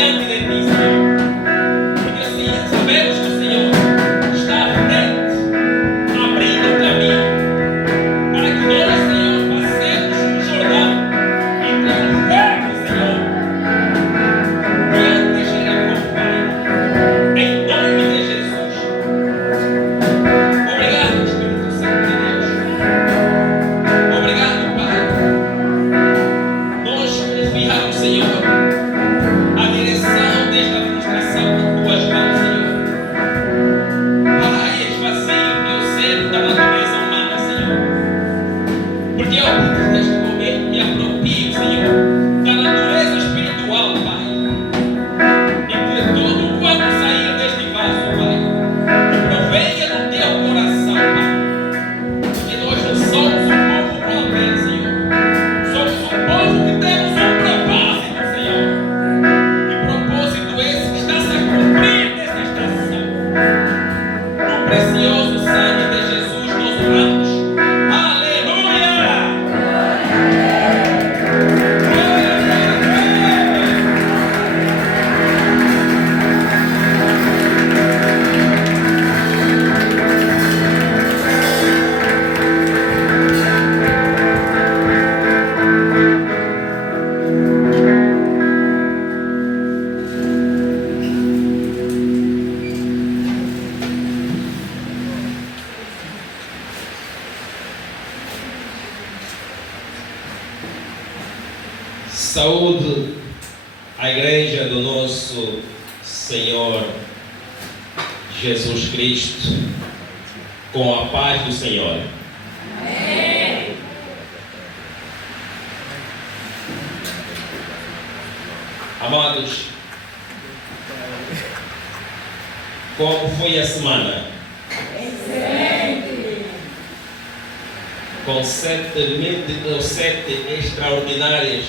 diante de ti, Senhor. Porque assim sabemos que o Senhor está à frente, abrindo o caminho para que nós, Senhor, passemos o Jordão e triunfemos, Senhor, diante de Jericó, Pai, em nome de Jesus. Obrigado, Espírito Santo de Deus. Obrigado, Pai. Nós confiamos, Senhor, a direção desta administração em tuas mãos, Senhor. Pai, esvazia o teu ser da natureza humana, Senhor. Porque eu, neste momento, me aproprio, Senhor, da natureza espiritual, Pai. E que tudo quanto sair deste vaso, Pai, que provenha do teu coração, Pai. Porque nós não somos um povo qualquer, Senhor. Somos um povo que temos um propósito, Senhor. E propósito esse que está se a cumprir nesta estação. No precioso sangue de Jesus nós oramos. Aleluia! Saúde à igreja do nosso Senhor Jesus Cristo, com a paz do Senhor. Amém. Amados, como foi a semana? Excelente. Com 7 extraordinárias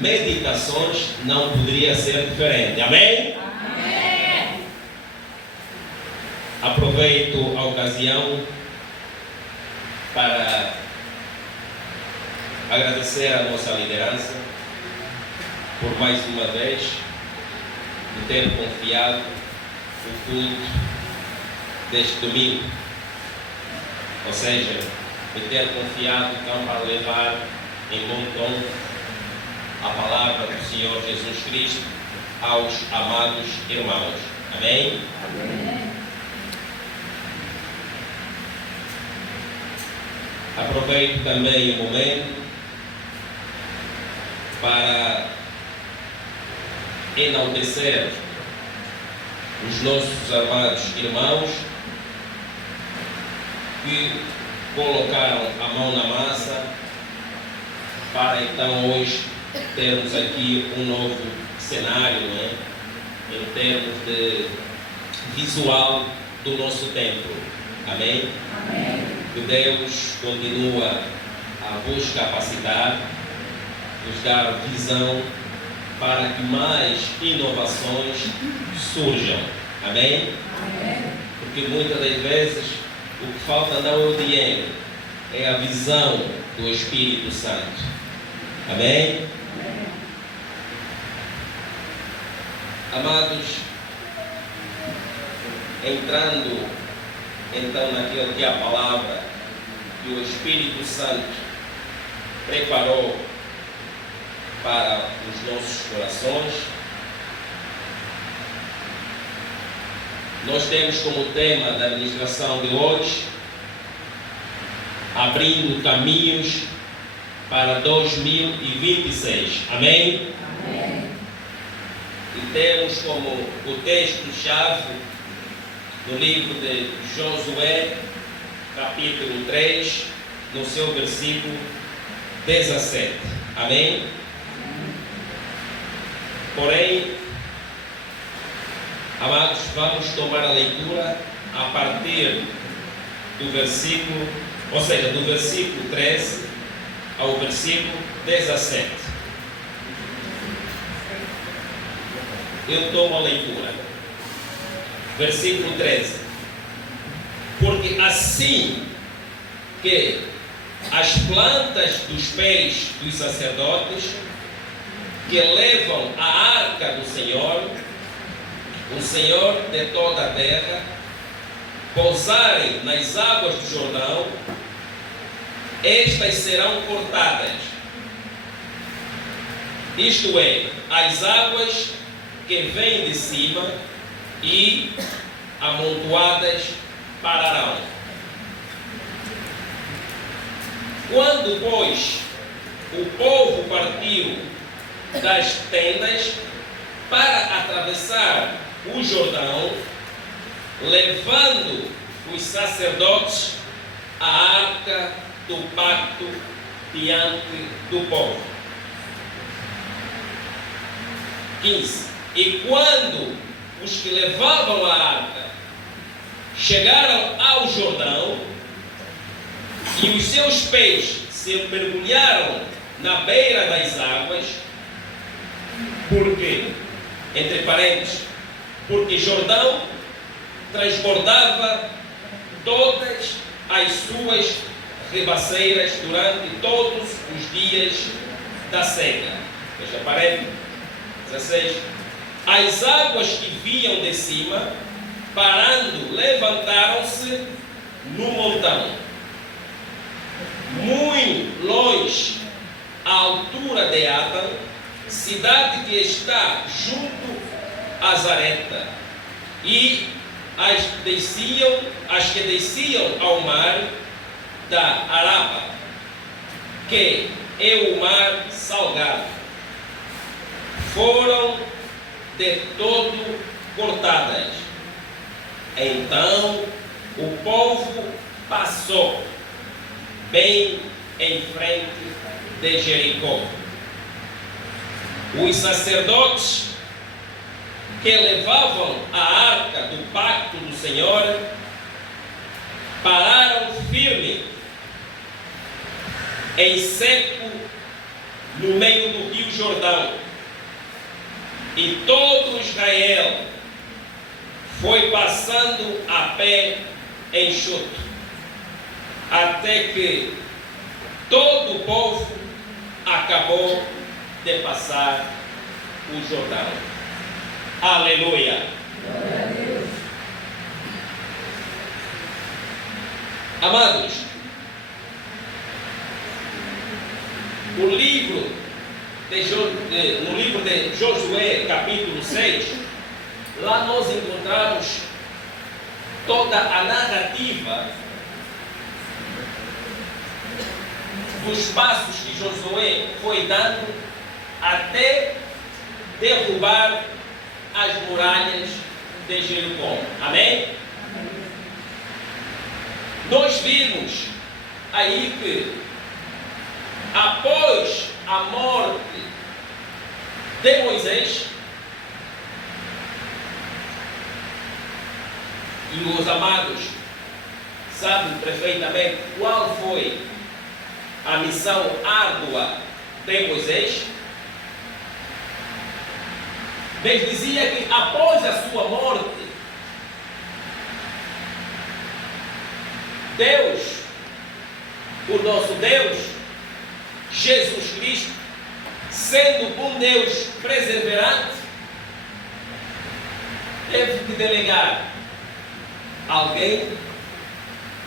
meditações, não poderia ser diferente. Amém? Amém. Aproveito a ocasião para agradecer a nossa liderança por mais uma vez me ter confiado o culto deste domingo. Ou seja, me ter confiado então para levar em bom tom a palavra do Senhor Jesus Cristo aos amados irmãos. Amém? Amém. Aproveito também o momento para enaltecer os nossos amados irmãos que colocaram a mão na massa para então hoje termos aqui um novo cenário, né? Em termos de visual do nosso templo. Amém? Amém. Que Deus continua a vos capacitar, vos dar visão para que mais inovações surjam. Amém? Amém. Porque muitas das vezes o que falta não é o dinheiro, é a visão do Espírito Santo. Amém? Amados, entrando então naquilo que é a palavra que o Espírito Santo preparou para os nossos corações, nós temos como tema da ministração de hoje abrindo caminhos para 2026. Amém? Amém. E temos como o texto-chave no livro de Josué, capítulo 3, no seu versículo 17. Amém? Porém, amados, vamos tomar a leitura a partir do versículo, ou seja, do versículo 13 ao versículo 17. Eu tomo a leitura. Versículo 13. Porque assim que as plantas dos pés dos sacerdotes que levam a arca do Senhor, o Senhor de toda a terra, pousarem nas águas do Jordão, estas serão cortadas. Isto é, as águas que vêm de cima e amontoadas pararão. Quando, pois, o povo partiu das tendas para atravessar o Jordão, levando os sacerdotes a arca do pacto diante do povo. 15. E quando os que levavam a arca chegaram ao Jordão e os seus pés se mergulharam na beira das águas, porque, entre parênteses, porque Jordão transbordava todas as suas ribaceiras durante todos os dias da seca. Veja parênteses. 16. As águas que vinham de cima, parando, levantaram-se no montão, muito longe, à altura de Adão, cidade que está junto a Zareta, e as que desciam ao mar da Araba, que é o mar salgado, foram de todo cortadas. Então o povo passou bem em frente de Jericó. Os sacerdotes que levavam a arca do pacto do Senhor pararam firme em seco no meio do rio Jordão, e todo Israel foi passando a pé enxuto, até que todo o povo acabou de passar o Jordão. Aleluia! Amados, no livro de Josué, capítulo 6, lá nós encontramos toda a narrativa dos passos que Josué foi dando até derrubar as muralhas de Jericó. Amém? Nós vimos aí que após a morte de Moisés, e os amados sabem perfeitamente qual foi a missão árdua de Moisés, Deus dizia que após a sua morte, Deus, o nosso Deus, Jesus Cristo, sendo um Deus perseverante, teve que delegar alguém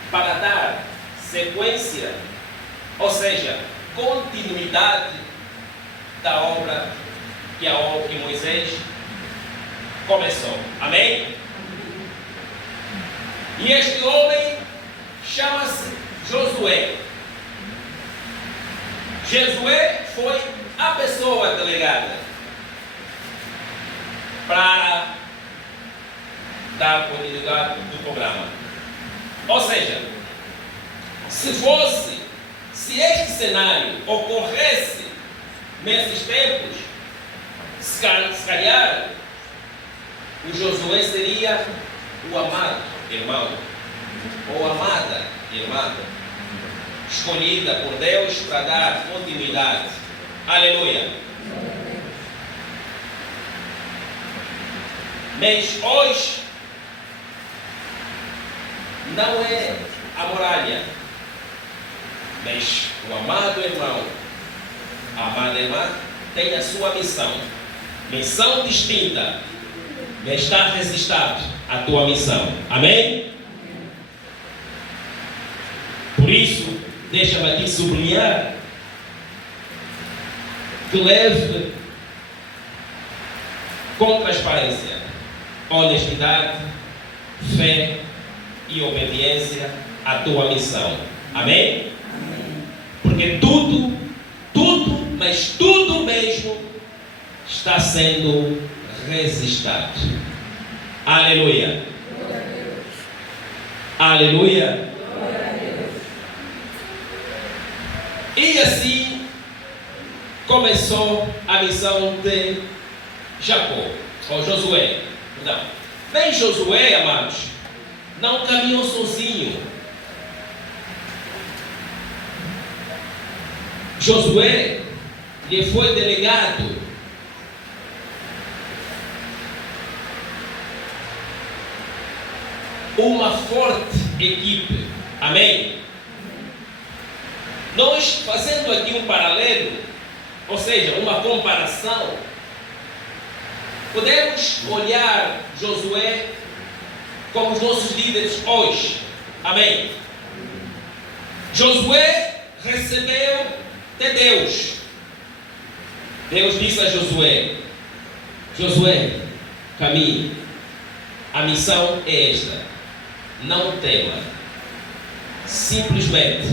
para dar sequência, ou seja, continuidade da obra que Moisés começou. Amém? E este homem chama-se Josué. Josué foi a pessoa delegada para dar continuidade do programa. Ou seja, se este cenário ocorresse nesses tempos, se calhar o Josué seria o amado irmão, ou amada irmã, escolhida por Deus para dar continuidade. Aleluia. Mas hoje não é a muralha, mas o amado irmão, a amada irmã, tem a sua missão. Missão distinta. Mas está registrado a tua missão. Amém? Por isso, deixa-me aqui sublinhar que leve com transparência, honestidade, fé e obediência à tua missão. Amém? Porque tudo, mas tudo mesmo está sendo registrado. Aleluia. Aleluia. E assim começou a missão de Jacó, ou Josué. Não. Nem Josué, amados, não caminhou sozinho. Josué lhe foi delegado uma forte equipe. Amém? Nós, fazendo aqui um paralelo, ou seja, uma comparação, podemos olhar Josué como os nossos líderes hoje. Amém? Josué recebeu de Deus. Deus disse a Josué: Josué, caminhe. A missão é esta. Não tema. Simplesmente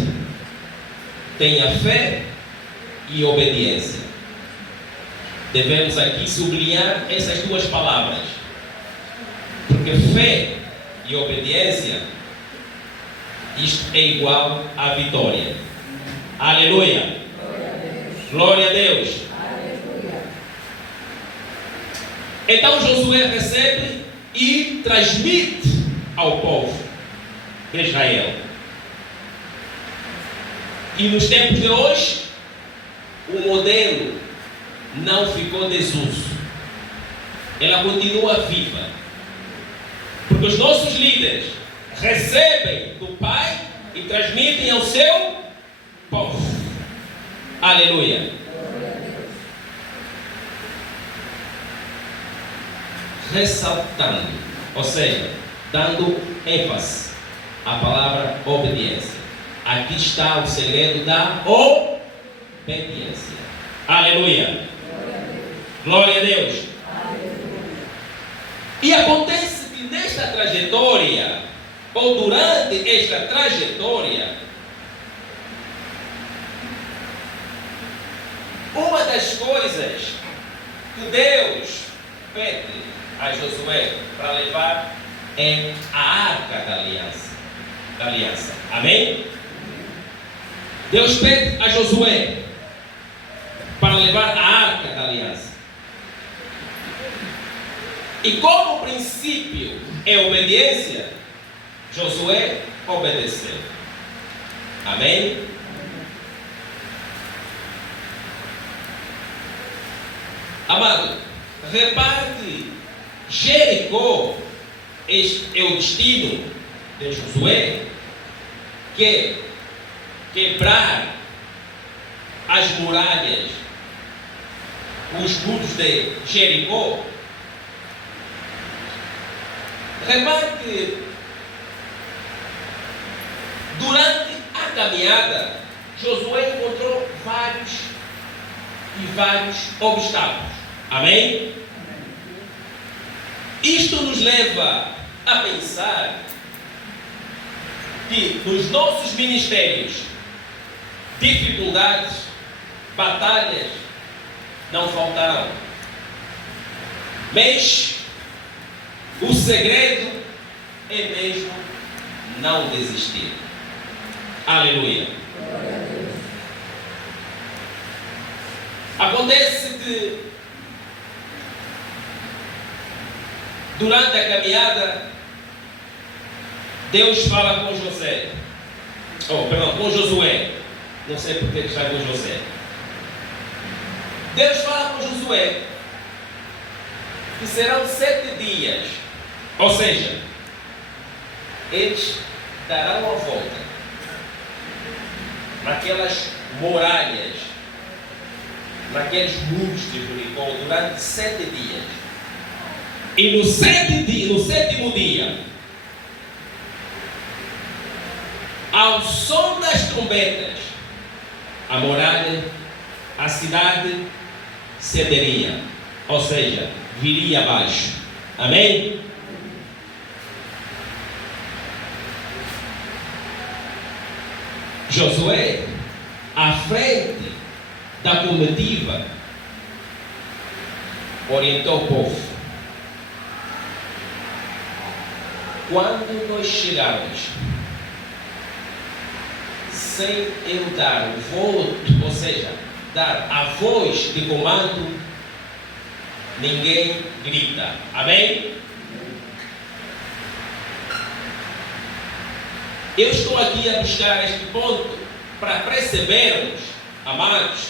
tenha fé e obediência. Devemos aqui sublinhar essas duas palavras. Porque fé e obediência, isto é igual à vitória. Aleluia. Glória a Deus. Aleluia. Então Josué recebe e transmite ao povo de Israel. E nos tempos de hoje, o modelo não ficou desuso. Ela continua viva. Porque os nossos líderes recebem do Pai e transmitem ao seu povo. Aleluia. Ressaltando, ou seja, dando ênfase à palavra obediência. Aqui está o segredo da obediência. Aleluia. Glória a Deus. E acontece que nesta trajetória, ou durante esta trajetória, uma das coisas que Deus pede a Josué para levar é a arca da aliança. Amém? Deus pede a Josué para levar a arca da aliança. E como o princípio é obediência, Josué obedeceu. Amém? Amado, repare que Jericó, este é o destino de Josué, que é quebrar as muralhas, os muros de Jericó. Repare que durante a caminhada, Josué encontrou vários obstáculos. Amém? Isto nos leva a pensar que nos nossos ministérios, dificuldades, batalhas não faltarão. Mas o segredo é mesmo não desistir. Aleluia. Acontece que durante a caminhada Deus fala com com Josué. Não sei porque ele está com José. Deus fala com Josué que serão 7 dias. Ou seja, eles darão a volta naquelas muralhas naqueles muros de Jericó durante 7 dias. E no sétimo dia, ao som das trombetas, a muralha, a cidade cederia, ou seja, viria abaixo. Amém? Josué, à frente da comitiva, orientou o povo. Quando nós chegarmos, sem eu dar o voto, ou seja, dar a voz de comando, ninguém grita. Amém? Eu estou aqui a buscar este ponto para percebermos, amados,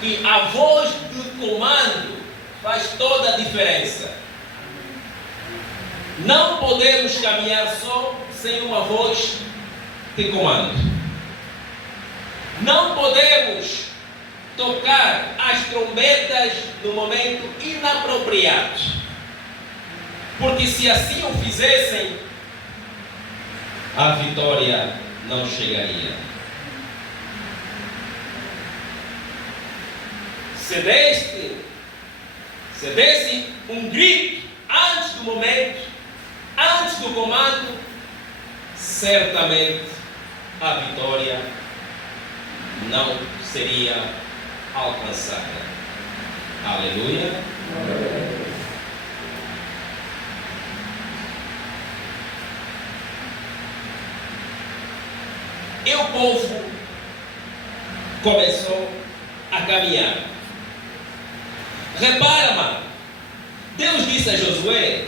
que a voz do comando faz toda a diferença. Não podemos caminhar só sem uma voz de comando. Não podemos tocar as trombetas no momento inapropriado. Porque se assim o fizessem, a vitória não chegaria. Se desse um grito antes do momento, antes do comando, certamente a vitória não seria alcançada. Aleluia. E o povo começou a caminhar. Repara, mano, Deus disse a Josué: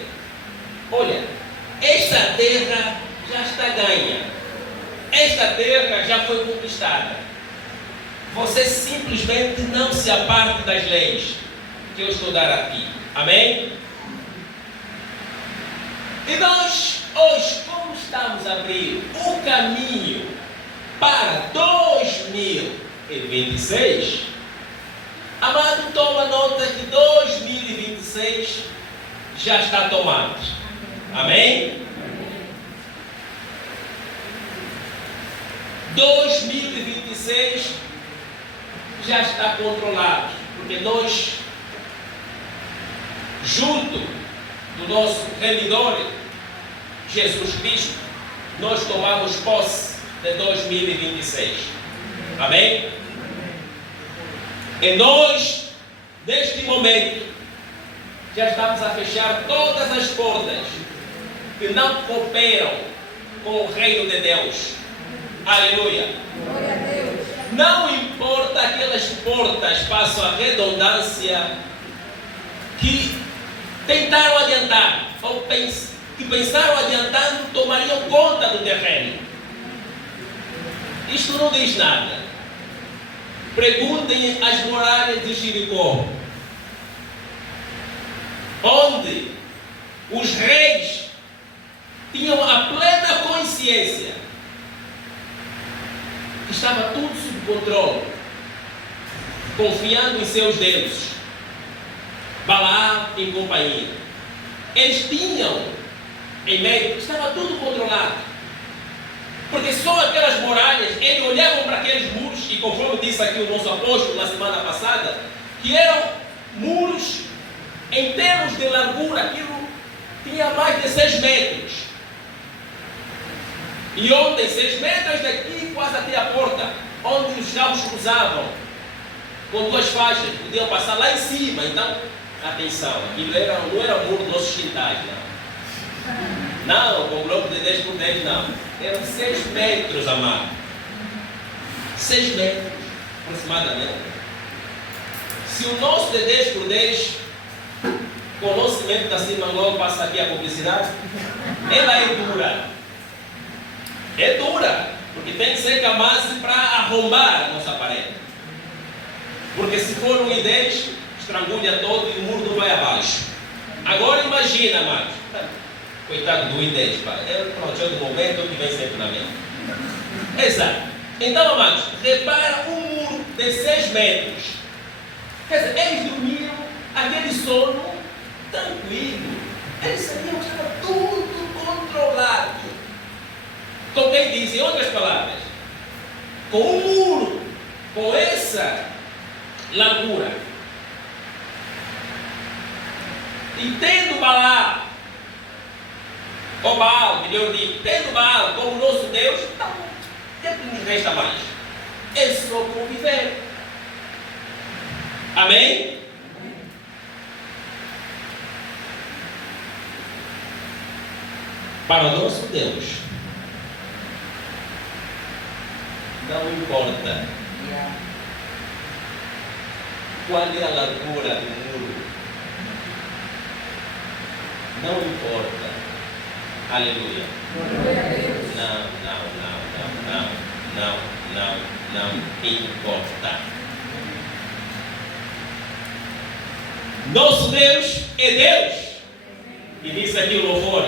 olha, esta terra já está ganha, esta terra já foi conquistada. Você simplesmente não se aparte das leis que eu estou a dar aqui. Amém? E nós, hoje, como estamos a abrir o caminho para 2026, amado, toma nota que 2026 já está tomado. Amém? 2026 já está controlado, porque nós, junto do nosso Remidor, Jesus Cristo, nós tomamos posse de 2026. Amém? E nós, neste momento, já estamos a fechar todas as portas que não cooperam com o reino de Deus. Aleluia. Glória a Deus. Não importa aquelas portas, passo a redundância, que tentaram adiantar, ou que pensaram adiantando, tomariam conta do terreno. Isto não diz nada. Perguntem as muralhas de Jericó, onde os reis tinham a plena consciência que estava tudo sob controle, confiando em seus deuses, Balaam e companhia. Eles tinham em mente que estava tudo controlado, porque só aquelas muralhas, eles olhavam para aqueles muros, e conforme disse aqui o nosso apóstolo na semana passada, que eram muros em termos de largura, aquilo tinha mais de 6 metros. E ontem, 6 metros daqui, quase até a porta, onde os carros cruzavam, com 2 faixas, podiam passar lá em cima. Então, atenção, aquilo não era o muro dos nossos quintais, não. Não, com bloco de 10 por 10, não. Eram 6 metros, amado. 6 metros, aproximadamente. Se o nosso de 10 por 10, com o nosso cimento da cima, logo passa aqui a publicidade, ela é dura. É dura, porque tem que ser capaz para arrombar a nossa parede. Porque se for 1,10, estrangulha todo e o muro não vai abaixo. Agora imagina, amados. Coitado do 1,10, pronto, é do momento que vem sempre na mente. Exato. Então, amados, repara um muro de 6 metros. Quer dizer, eles dormiram aquele sono tranquilo. Eles sabiam que estava tudo controlado. Como quem diz, em outras palavras, com um muro, com essa largura, e tendo Baal, ou Baal, melhor digo, tendo Baal como nosso Deus, então, o que é que nos resta mais? É só conviver. Amém? Para o nosso Deus, não importa qual é a largura do muro, não importa. Aleluia. Não importa. Nosso Deus é Deus. E diz aqui o louvor: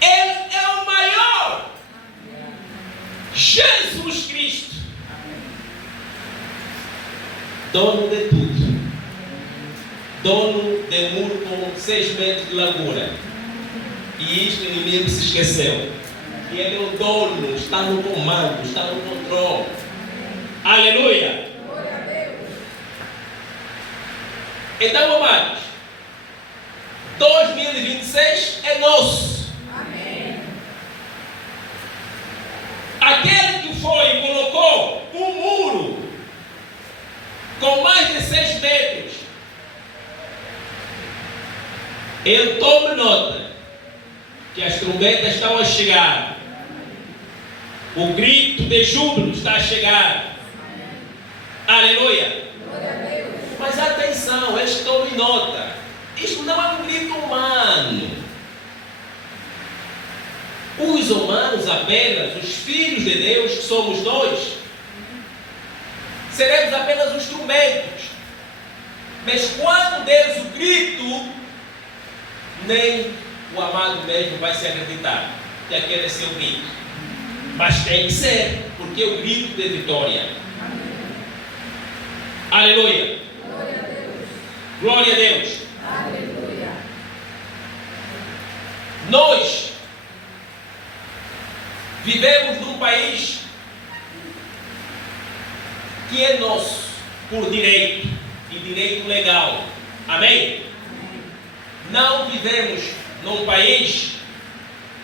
Ele é o maior. Jesus Cristo, dono de tudo, dono de muro com 6 metros de largura. E isto o inimigo se esqueceu. E ele é o dono, está no comando, está no controle. Aleluia. Então, amados, 2026 é nosso. Amém. Aquele que foi e colocou um muro com mais de 6 metros, ele tome nota que as trombetas estão a chegar, o grito de júbilo está a chegar. Aleluia. Mas atenção, eles tomem nota, isto não é um grito humano. Os humanos apenas, os filhos de Deus, que somos nós, seremos apenas os instrumentos. Mas quando deres o grito, nem o amado mesmo vai se acreditar que aquele é seu grito. Mas tem que ser, porque é o grito de vitória. Aleluia. Glória a Deus. Glória a Deus. Aleluia. Nós vivemos num país que é nosso por direito e direito legal. Amém? Não vivemos num país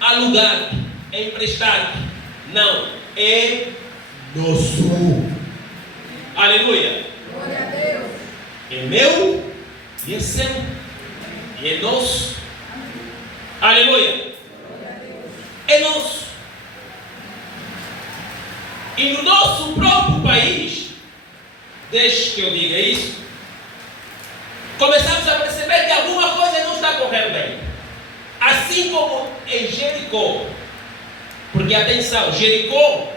alugado, emprestado. Não, é nosso. Aleluia. Glória a Deus. É meu e é seu. E é nosso. Aleluia. É nosso. E no nosso próprio país, deixe que eu diga isso, começamos a perceber que alguma coisa não está correndo bem. Assim como em Jericó. Porque atenção, Jericó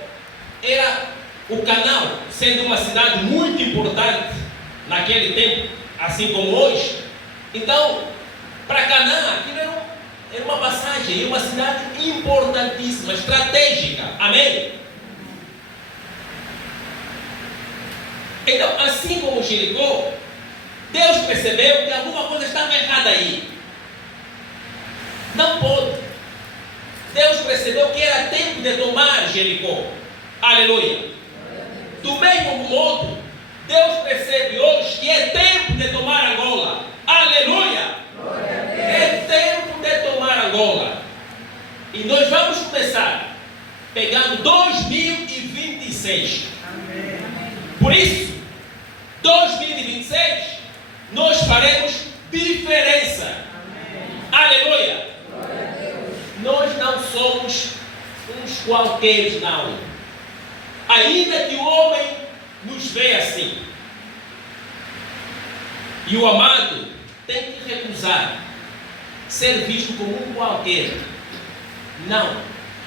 era o canal, sendo uma cidade muito importante naquele tempo, assim como hoje. Então, para Canaã, aquilo era uma passagem, uma cidade importantíssima, estratégica. Amém? Então, assim como Jericó, Deus percebeu que alguma coisa estava errada aí. Não pode. Deus percebeu que era tempo de tomar Jericó. Aleluia. Do mesmo modo, Deus percebe hoje que é tempo de tomar Angola. Aleluia. É tempo de tomar Angola. E nós vamos começar pegando 2026. Por isso, 2026, nós faremos diferença. Aleluia. Nós não somos uns qualquer, não. Ainda que o homem nos vê assim. E o amado tem que recusar ser visto como um qualquer. Não.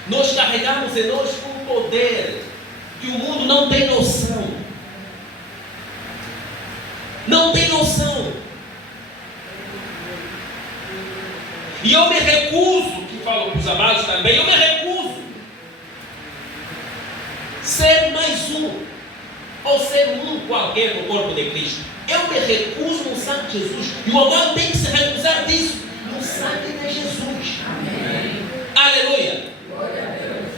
Nós carregamos em nós um poder que o mundo não tem noção. Não tem noção. E eu me recuso, que falo para os amados também, eu me recuso ser mais um ou ser um qualquer no corpo de Cristo. Eu me recuso no sangue de Jesus. E o amado tem que se recusar disso no sangue de Jesus. Amém. Aleluia. Glória a Deus.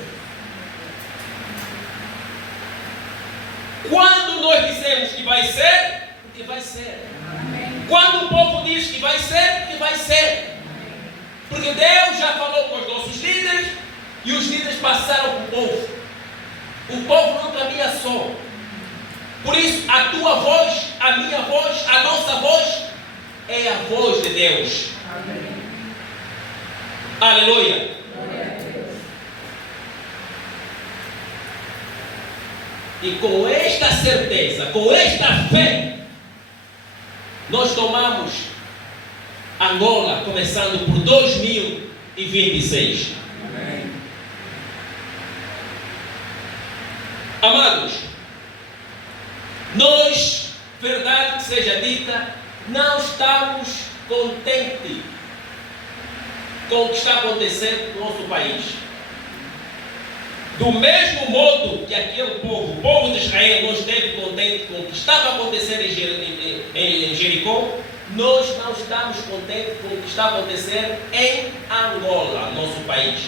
Quando nós dizemos que vai ser, porque vai ser. Amém. Quando o povo diz que vai ser, porque vai ser. Porque Deus já falou com os nossos líderes e os líderes passaram para o povo. O povo não caminha só. Por isso, a tua voz, a minha voz, a nossa voz é a voz de Deus. Amém. Aleluia. Glória a Deus. E com esta certeza, com esta fé, nós tomamos Angola, começando por 2026. Amém. Amados, nós, verdade que seja dita, não estamos contentes com o que está acontecendo no nosso país. Do mesmo modo que aquele povo, o povo de Israel, não esteve contente com o que estava acontecendo em Jericó, nós não estamos contentes com o que está acontecendo em Angola, nosso país.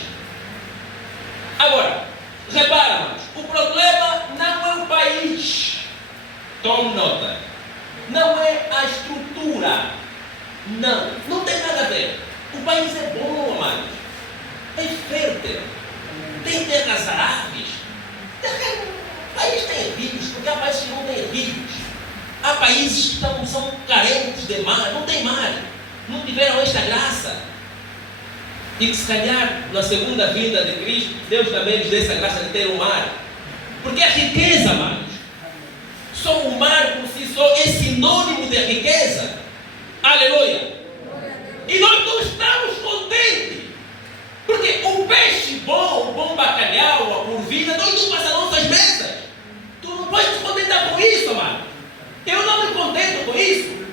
Agora, repara, amados, o problema não é o país. Tome nota. Não é a estrutura. Não tem nada a ver. O país é bom, amados. É fértil. Tem terras aráveis. O país tem rios, porque há países que não têm rios. Há países que são carentes de mar, não tem mar. Não tiveram esta graça. E que se calhar, na segunda vinda de Cristo, Deus também nos dê essa graça de ter um mar. Porque a riqueza, amados, só o mar por si só é sinônimo de riqueza. Aleluia. E nós não estamos contentes. Porque o peixe bom, o bom bacalhau, a corvina, nós não passamos nas nossas mesas. Tu não pode te contentar com isso, amado. Eu não me contento com isso.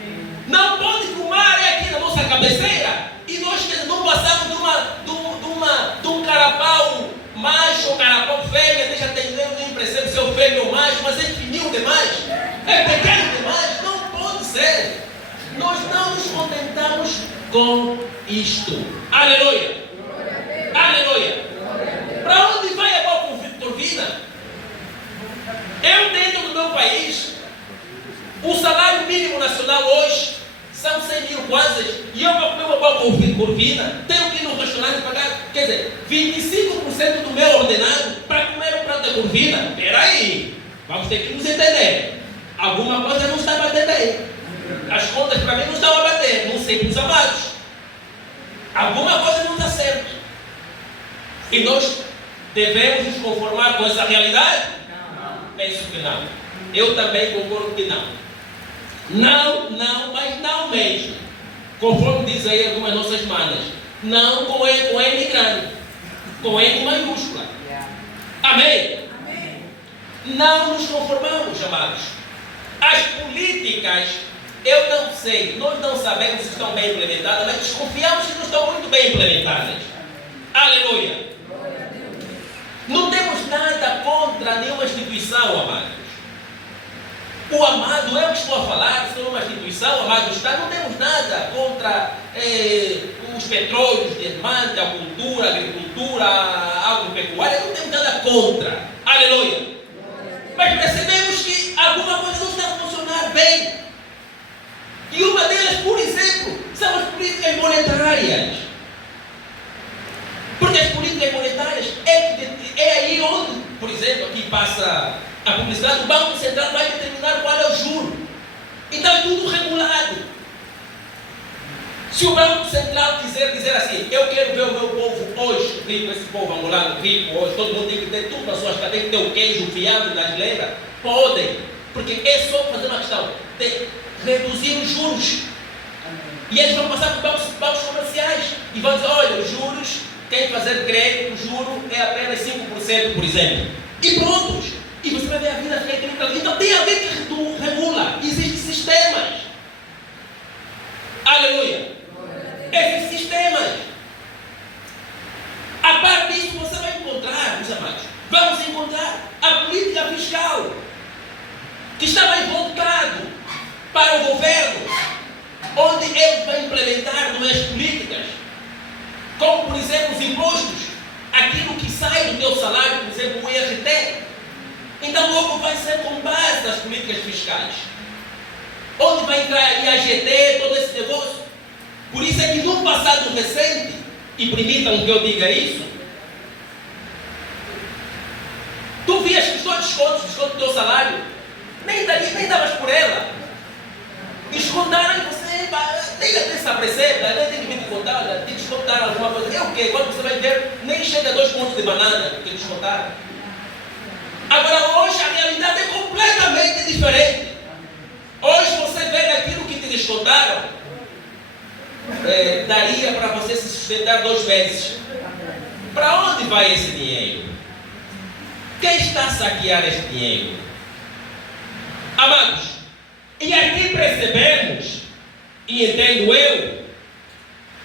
Não pode que o mar é aqui na nossa cabeceira e nós não passamos de um carapau macho ou carapau fêmea. Deixa entender, eu nem percebo se é o fêmea ou macho, mas é fininho demais, é pequeno demais. Não pode ser. Nós não nos contentamos com isto. Aleluia. Aleluia. Para onde vai a boa corvina? Eu dentro do meu país, o salário mínimo nacional hoje são 100 mil kwanzas. E eu para comer uma boa corvina, tenho que ir no restaurante pagar, quer dizer, 25% do meu ordenado para comer um prato de corvina. Espera aí, vamos ter que nos entender. Alguma coisa não está batendo aí. As contas para mim não estão a bater, não sei para os amados. Alguma coisa não está certa. E nós devemos nos conformar com essa realidade? Não. Penso que não. Eu também concordo que não. Não, mas não mesmo. Conforme diz aí algumas nossas manas. Não com N grande. Com N maiúscula. Amém? Amém. Não nos conformamos, amados. As políticas, eu não sei, nós não sabemos se estão bem implementadas, mas desconfiamos que não estão muito bem implementadas. Aleluia. Não temos nada contra nenhuma instituição, amados. O amado, eu que estou a falar sobre uma instituição, amado está, não temos nada contra os petróleos, diamante, a cultura, a agricultura, a agropecuária, não temos nada contra. Aleluia. Mas percebemos que alguma coisa não está a funcionar bem. E uma delas, por exemplo, são as políticas monetárias. Porque as políticas monetárias é aí onde, por exemplo, aqui passa a publicidade, o Banco Central vai determinar qual é o juro. Então é tudo regulado. Se o Banco Central quiser dizer assim, eu quero ver o meu povo hoje rico, esse povo angolano rico hoje, todo mundo tem que ter tudo nas suas cadeias, tem que ter o queijo fiado nas letras, podem, porque é só fazer uma questão de reduzir os juros. E eles vão passar para os bancos comerciais e vão dizer, olha, os juros, quem fazer crédito, o juro é apenas 5%, por exemplo. E prontos. E você vai ver a vida ficar equilibrada. Então tem alguém que regula. Existem sistemas. Aleluia. Esses sistemas. A parte disso você vai encontrar, meus amados. Vamos encontrar a política fiscal. políticas, como por exemplo os impostos, aquilo que sai do teu salário, por exemplo o IRT. Então logo vai ser com base nas políticas fiscais, onde vai entrar a IAGT, todo esse negócio. Por isso é que no passado recente, e permitam que eu diga isso, tu vias que os desconto do teu salário, nem davas por ela. Descontaram e você nem sabe receita, nem tem que me descontar, tem que descontar alguma coisa. É o quê? Quando você vai ver, nem chega a 2 pontos de banana que descontaram. Agora hoje a realidade é completamente diferente. Hoje você vê aquilo que te descontaram, daria para você se sustentar 2 meses. Para onde vai esse dinheiro? Quem está a saquear esse dinheiro? Amados, e aqui percebemos, e entendo eu,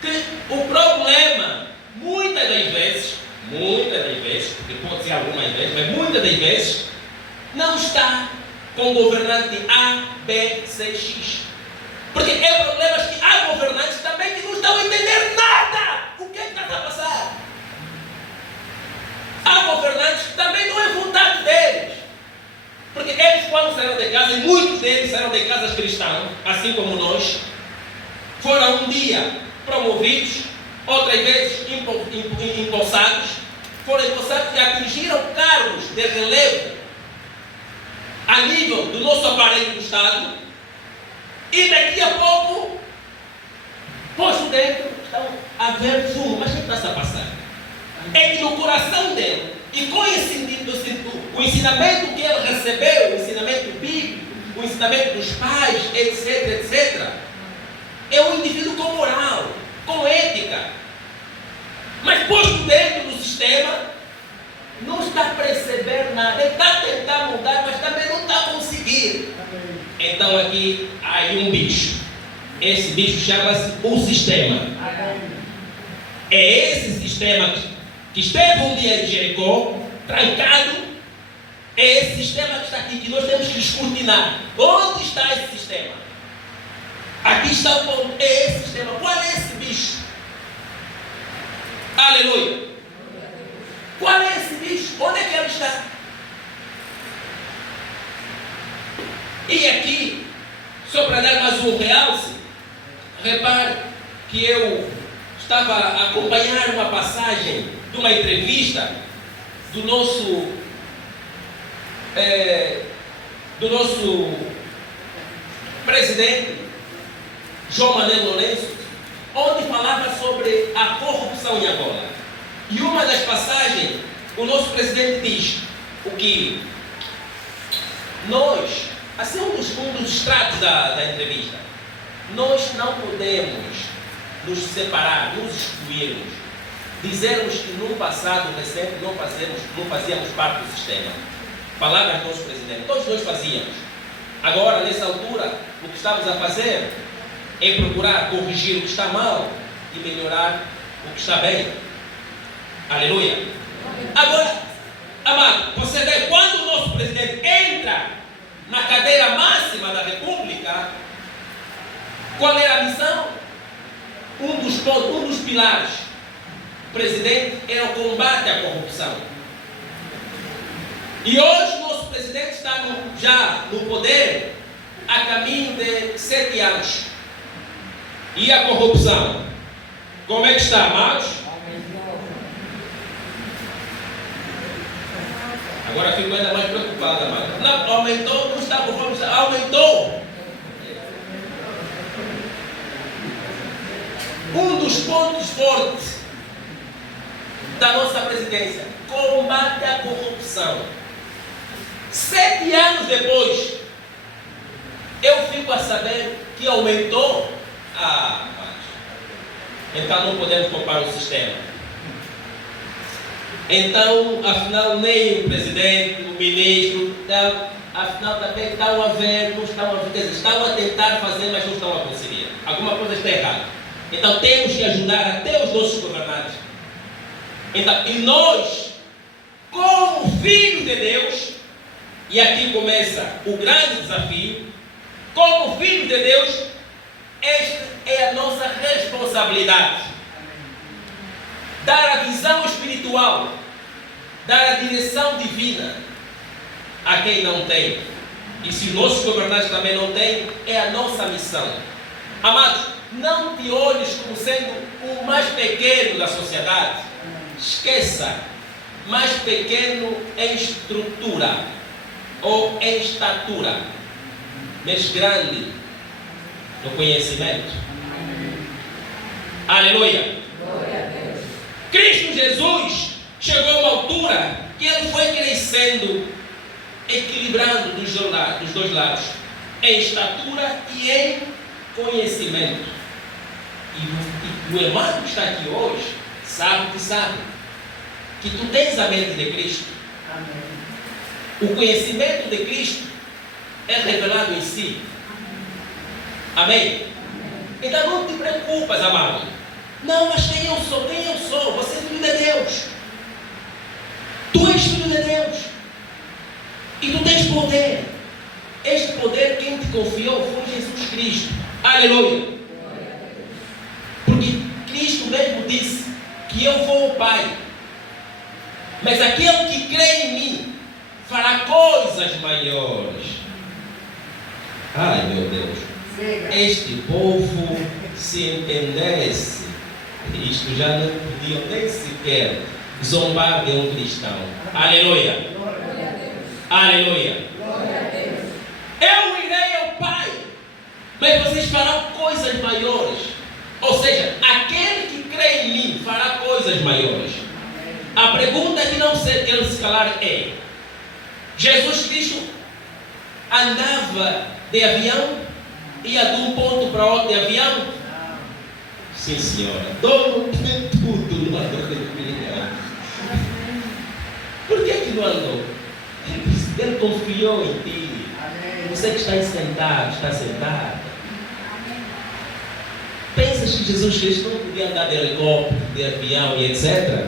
que o problema, muitas das vezes, porque pode ser algumas vezes, mas muitas das vezes, não está com o governante A, B, C, X. Porque é problemas que há governantes também que não estão a entender nada o que está a passar. Há governantes que também não é vontade deles. Porque eles, quando saíram de casa, e muitos deles saíram de casas cristãs, assim como nós, foram um dia promovidos, outras vezes empossados, foram empossados e atingiram cargos de relevo a nível do nosso aparelho do Estado, e daqui a pouco, posto dentro, estão a ver fumo. Mas o que está a passar? É que no coração dele, e com o ensinamento que ele recebeu, o ensinamento bíblico, o ensinamento dos pais, etc., é um indivíduo com moral, com ética. Mas posto dentro do sistema, não está a perceber nada. Ele está a tentar mudar, mas também não está a conseguir. Então aqui há aí um bicho. Esse bicho chama-se o sistema. É esse sistema que esteve um dia em Jericó, trancado. É esse sistema que está aqui, que nós temos que escrutinar. Onde está esse sistema? Aqui está o ponto. É esse sistema. Qual é esse bicho? Aleluia. Qual é esse bicho? Onde é que ele está? E aqui, só para dar mais um realce, repare que eu estava a acompanhar uma passagem de uma entrevista do nosso presidente, João Manuel Lourenço, onde falava sobre a corrupção em Angola. E uma das passagens, o nosso presidente diz o que nós, assim um dos extratos da entrevista, nós não podemos nos separar, nos excluirmos, dizermos que no passado recente não fazíamos parte do sistema. Palavras do nosso presidente, todos nós fazíamos. Agora, nessa altura, o que estamos a fazer é procurar corrigir o que está mal e melhorar o que está bem. Aleluia. Agora, amado, você vê, quando o nosso presidente entra na cadeira máxima da República, qual era a missão? Um dos pilares do presidente era o combate à corrupção. E hoje o nosso presidente está já no poder a caminho de 7 anos. E a corrupção? Como é que está, amados? Agora fico ainda mais preocupado, amado. Não, aumentou, não está conforme, aumentou. Um dos pontos fortes da nossa presidência, combate à corrupção. 7 anos depois, eu fico a saber que aumentou. Então não podemos comparar o sistema. Então, afinal, nem o presidente, o ministro, afinal também estão a ver, não estão a ver, quer dizer, estão a tentar fazer, mas não estão a conseguir. Alguma coisa está errada. Então temos que ajudar até os nossos governantes. Então, e nós, como filhos de Deus, e aqui começa o grande desafio, como filhos de Deus, esta é a nossa responsabilidade. dar a visão espiritual, dar a direção divina a quem não tem. E se os nossos governantes também não têm, é a nossa missão. Amados, não te olhes como sendo o mais pequeno da sociedade. Esqueça, mais pequeno em estrutura ou em estatura, mas grande no conhecimento. Aleluia! Glória a Deus. Cristo Jesus chegou a uma altura que ele foi crescendo, equilibrando dos dois lados, em estatura e em conhecimento. E o irmão que está aqui hoje sabe que tu tens a mente de Cristo. Amém. O conhecimento de Cristo é revelado em si. Amém? Então não te preocupas, amado. Não, mas quem eu sou? Você é filho de Deus. Tu és filho de Deus. E tu tens poder. Este poder, quem te confiou foi Jesus Cristo. Aleluia. Porque Cristo mesmo disse que eu vou ao Pai. Mas aquele que crê em mim fará coisas maiores. Ai, meu Deus. Este povo, se entendesse, isto já não podia nem sequer zombar de um cristão. Aleluia. Glória a Deus. Aleluia. Glória a Deus. Eu irei ao Pai, mas vocês farão coisas maiores. Ou seja, aquele que crê em mim fará coisas maiores. A pergunta que não sei quero se calar é: Jesus Cristo andava de avião? Ia de um ponto para outro de avião? Sim, senhora. Dono de tudo, não andou de avião. Por que não andou? Ele confiou em ti. Você que está aí sentado, está sentado. Pensas que Jesus Cristo não podia andar de helicóptero, de avião e etc?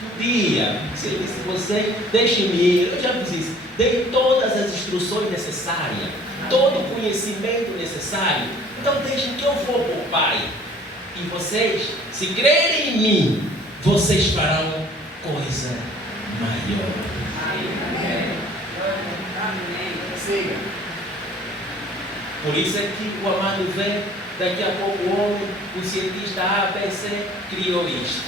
Podia. Se ele disse, você deixe-me ir, eu já fiz isso. Dei todas as instruções necessárias, todo o conhecimento necessário. Então deixem que eu vou para o Pai. E vocês, se crerem em mim, vocês farão coisa maior. Amém. Amém. Siga. Por isso é que o amado vê, daqui a pouco o homem, o cientista A, B, C, criou isto.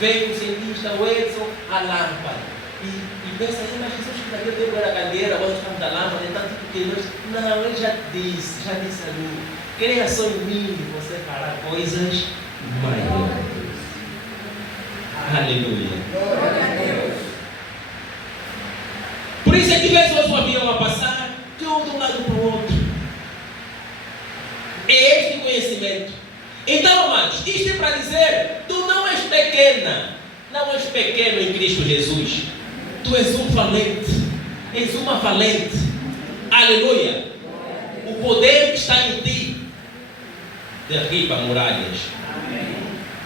Vem o cientista o Edson, a lâmpada. E pensa assim, mas Jesus que daquele tempo era candeeira, agora estamos da lâmpada, então tudo que nós... Não, ele já disse a mim, creia só em mim, você fará coisas maiores. Aleluia. Glória a Deus. Por isso é que vês hoje o avião a passar, de um lado para o outro. É este conhecimento. Então, amados, isto é para dizer, tu não és pequena, não és pequeno em Cristo Jesus. Tu és um valente, és uma valente. Aleluia. O poder que está em ti derriba muralhas.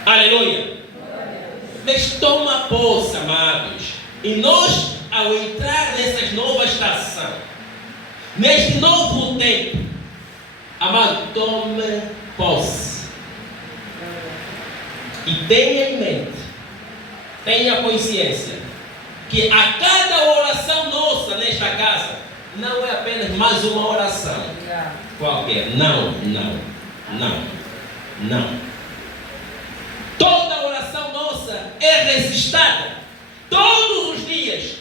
Aleluia. Mas toma posse, amados. E nós, ao entrar nessa nova estação, neste novo tempo, amado, tome posse. E tenha em mente, tenha consciência, que a cada oração nossa nesta casa, não é apenas mais uma oração qualquer. Não. Toda oração nossa é resistada. Todos os dias,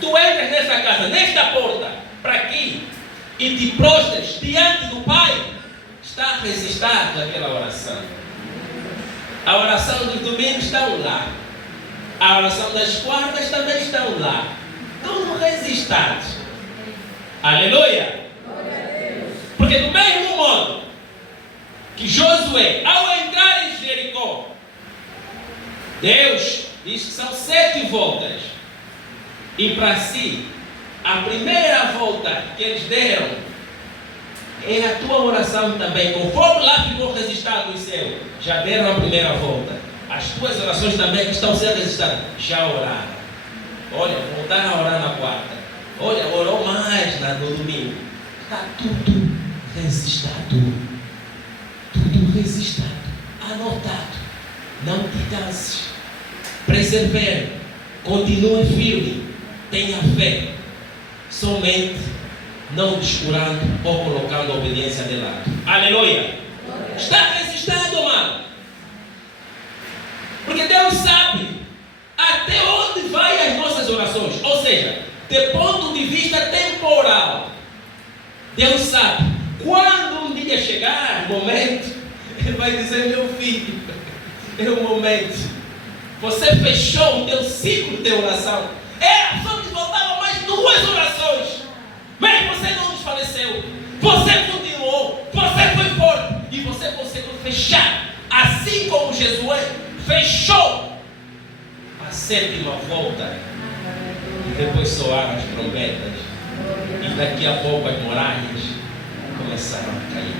tu entras nesta casa, nesta porta, para aqui, e te prostras diante do Pai, está resistada aquela oração. A oração dos domingos estão lá. A oração das quartas também estão lá. Tudo resistado. Aleluia. Porque do mesmo modo que Josué, ao entrar em Jericó, Deus diz que são 7 voltas. E para si, a primeira volta que eles deram é a tua oração também. Conforme lá ficou registrado no céu, já deram a primeira volta. As tuas orações também que estão sendo registradas, já oraram. Olha, voltaram a orar na quarta. Olha, orou mais no domingo. Está tudo registrado. Tudo registrado. Anotado. Não te canses. Persevere. Continue firme. Tenha fé. Somente não descurando ou colocando a obediência de lado. Aleluia. Está resistindo, mano. Porque Deus sabe até onde vai as nossas orações. Ou seja, de ponto de vista temporal, Deus sabe quando um dia chegar o momento, Ele vai dizer: meu filho, é o momento. Você fechou o teu ciclo de oração. Só te faltavam mais 2 orações, mas você não desfaleceu. Você continuou, você foi forte e você conseguiu fechar, assim como Josué fechou a 7ª volta. E depois soaram as trombetas. E daqui a pouco as muralhas começaram a cair.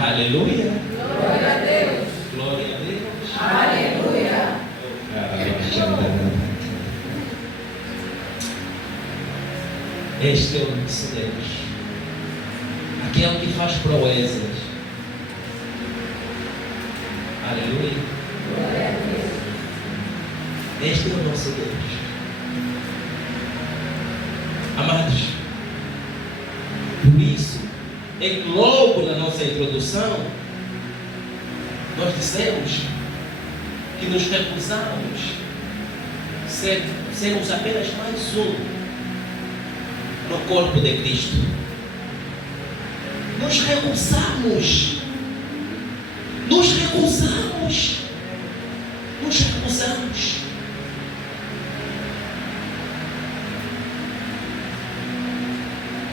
Aleluia. Glória a Deus. Glória a Deus. Aleluia. Este é o nosso Deus. Aquele que faz proezas. Aleluia. Glória a Deus. Este é o nosso Deus. Amados, por isso, logo na nossa introdução, nós dissemos que nos recusamos sermos apenas mais um no corpo de Cristo. Nos recusamos. Nos recusamos. Nos recusamos.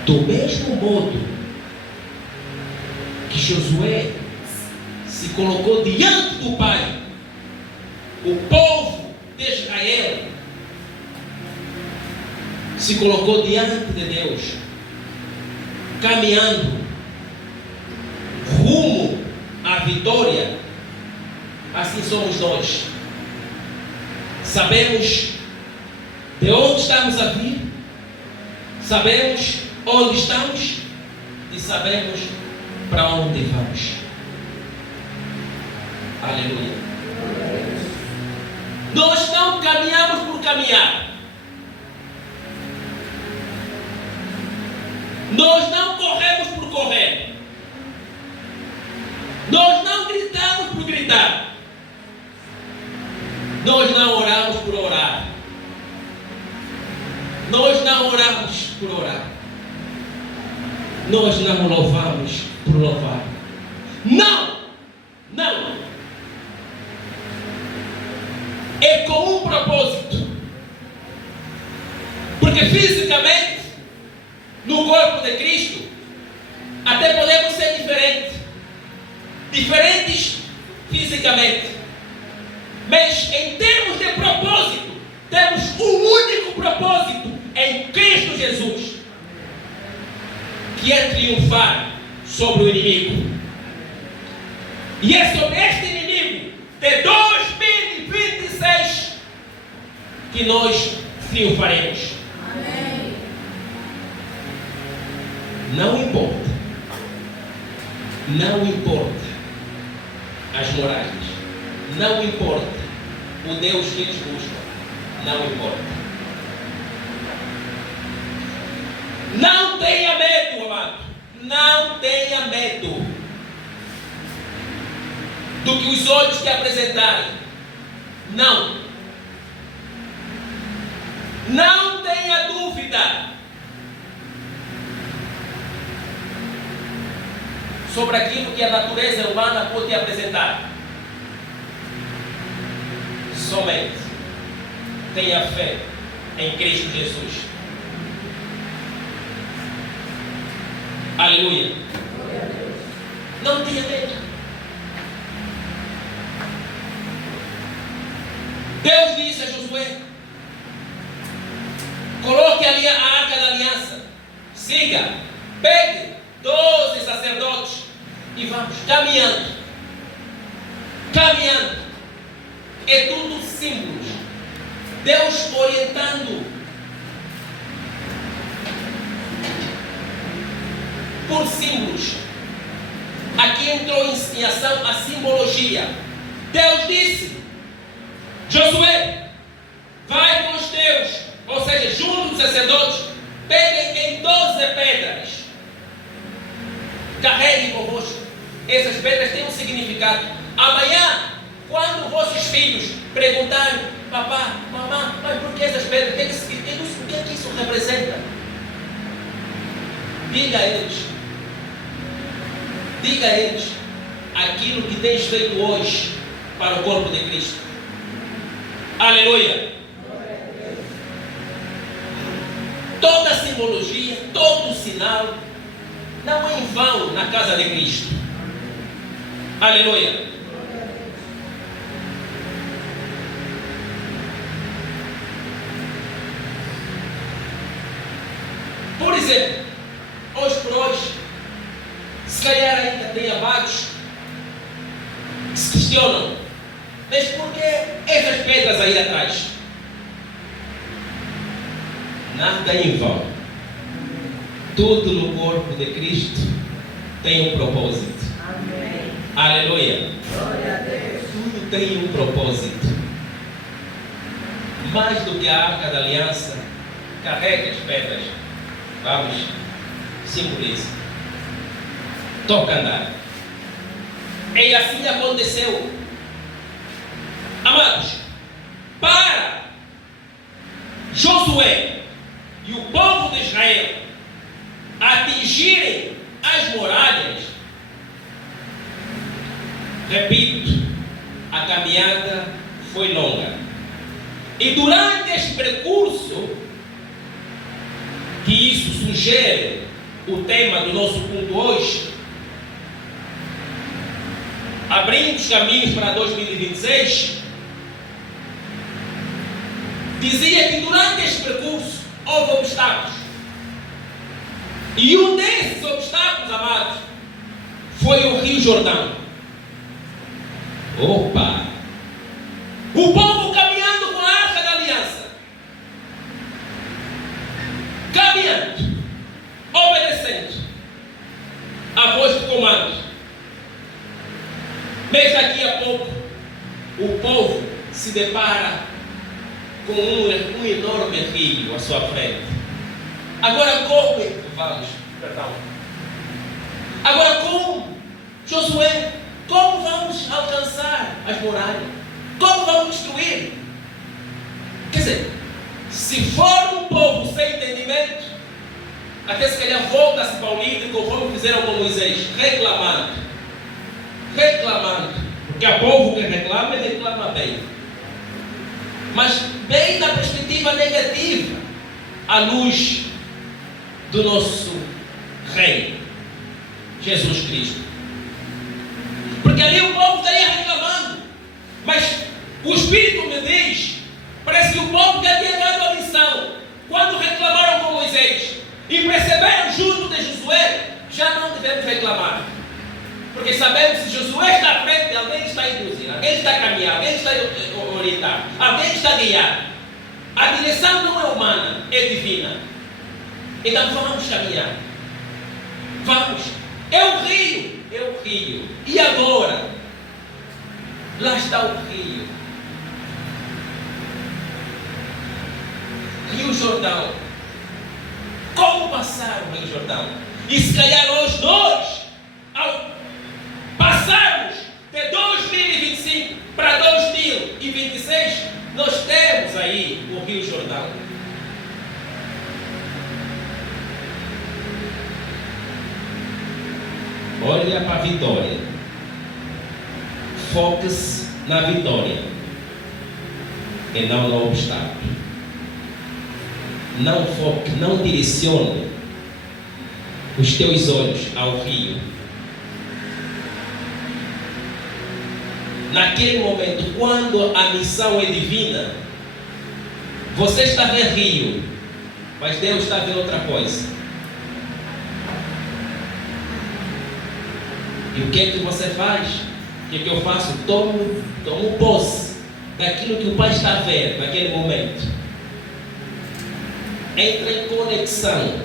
Do mesmo modo que Josué se colocou diante do Pai, o povo de Israel se colocou diante de Deus, caminhando rumo à vitória. Assim somos nós. Sabemos de onde estamos a vir, sabemos onde estamos e sabemos para onde vamos. Aleluia. Nós não caminhamos por caminhar. Nós não corremos por correr. Nós não gritamos por gritar. Nós não oramos por orar. Nós não oramos por orar. Nós não louvamos por louvar. Não! Não! É com um propósito. Porque fisicamente, no corpo de Cristo, até podemos ser diferentes. Diferentes fisicamente. Mas em termos de propósito, temos um único propósito em Cristo Jesus, que é triunfar sobre o inimigo. E é sobre este inimigo de 2026 que nós triunfaremos. Amém. Não importa. Não importa as muralhas. Não importa o Deus que eles buscam. Não importa. Não tenha medo, amado. Não tenha medo do que os olhos te apresentarem. Não. Não tenha dúvida sobre aquilo que a natureza humana pode te apresentar. Somente tenha fé em Cristo Jesus. Aleluia. Não tenha medo. Deus disse a Josué: coloque ali a arca da aliança, siga, pegue 12 sacerdotes e vamos caminhando. Caminhando. É tudo símbolos. Deus orientando por símbolos. Aqui entrou em ação a simbologia. Deus disse: Josué, vai com os teus, ou seja, junto dos sacerdotes, peguem em 12 pedras, carreguem convosco. Essas pedras têm um significado. Amanhã, quando vossos filhos perguntarem: papá, mamãe, mas por que essas pedras? O que é que isso representa? Diga a eles aquilo que tens feito hoje para o corpo de Cristo. Aleluia! Toda simbologia, todo sinal não é em vão na casa de Cristo. Aleluia! Por exemplo, hoje por hoje, se calhar ainda tem amados que se questionam: mas por que essas pedras aí atrás? Nada em vão. Tudo no corpo de Cristo tem um propósito. Amém. Aleluia. Glória a Deus. Tudo tem um propósito. Mais do que a arca da aliança, carrega as pedras. Vamos, simboliza. Toca andar. E assim aconteceu. Amados, para Josué e o povo de Israel atingirem as muralhas, repito, a caminhada foi longa. E durante este percurso, que isso sugere o tema do nosso culto hoje, abrindo os caminhos para 2026, dizia que durante este percurso houve obstáculos. E um desses obstáculos, amados, foi o Rio Jordão. Opa! O povo caminhando com a arca da aliança, caminhando, obedecendo a voz do comando. Mas daqui a pouco o povo se depara com um enorme rio à sua frente. Agora como, Josué, como vamos alcançar as muralhas? Como vamos destruir? Quer dizer, se for um povo sem entendimento, até se calhar volta-se para o líder, conforme fizeram com Moisés, reclamando, porque há povo que reclama e reclama bem, mas bem da perspectiva negativa, à luz do nosso Rei Jesus Cristo. Porque ali o povo estaria reclamando, mas o Espírito me diz, parece que o povo já tinha dado a lição quando reclamaram com Moisés e perceberam junto de Josué: já não devemos reclamar, porque sabemos que Josué está à frente, alguém está a induzir, alguém está a caminhar, alguém está a orientar, alguém está a guiar. A direção não é humana, é divina. Então vamos caminhar, vamos. É o rio. E agora? Lá está o rio. Rio Jordão. Como passar o Rio Jordão? E se calhar hoje nós, ao passarmos de 2025 para 2026, nós temos aí o Rio Jordão. Olha para a vitória. Foque-se na vitória e não no obstáculo. Não foque, não direcione os teus olhos ao rio. Naquele momento, quando a missão é divina, você está vendo rio, mas Deus está vendo outra coisa. E o que é que você faz? O que é que eu faço? Tomo posse daquilo que o Pai está vendo naquele momento. Entre em conexão.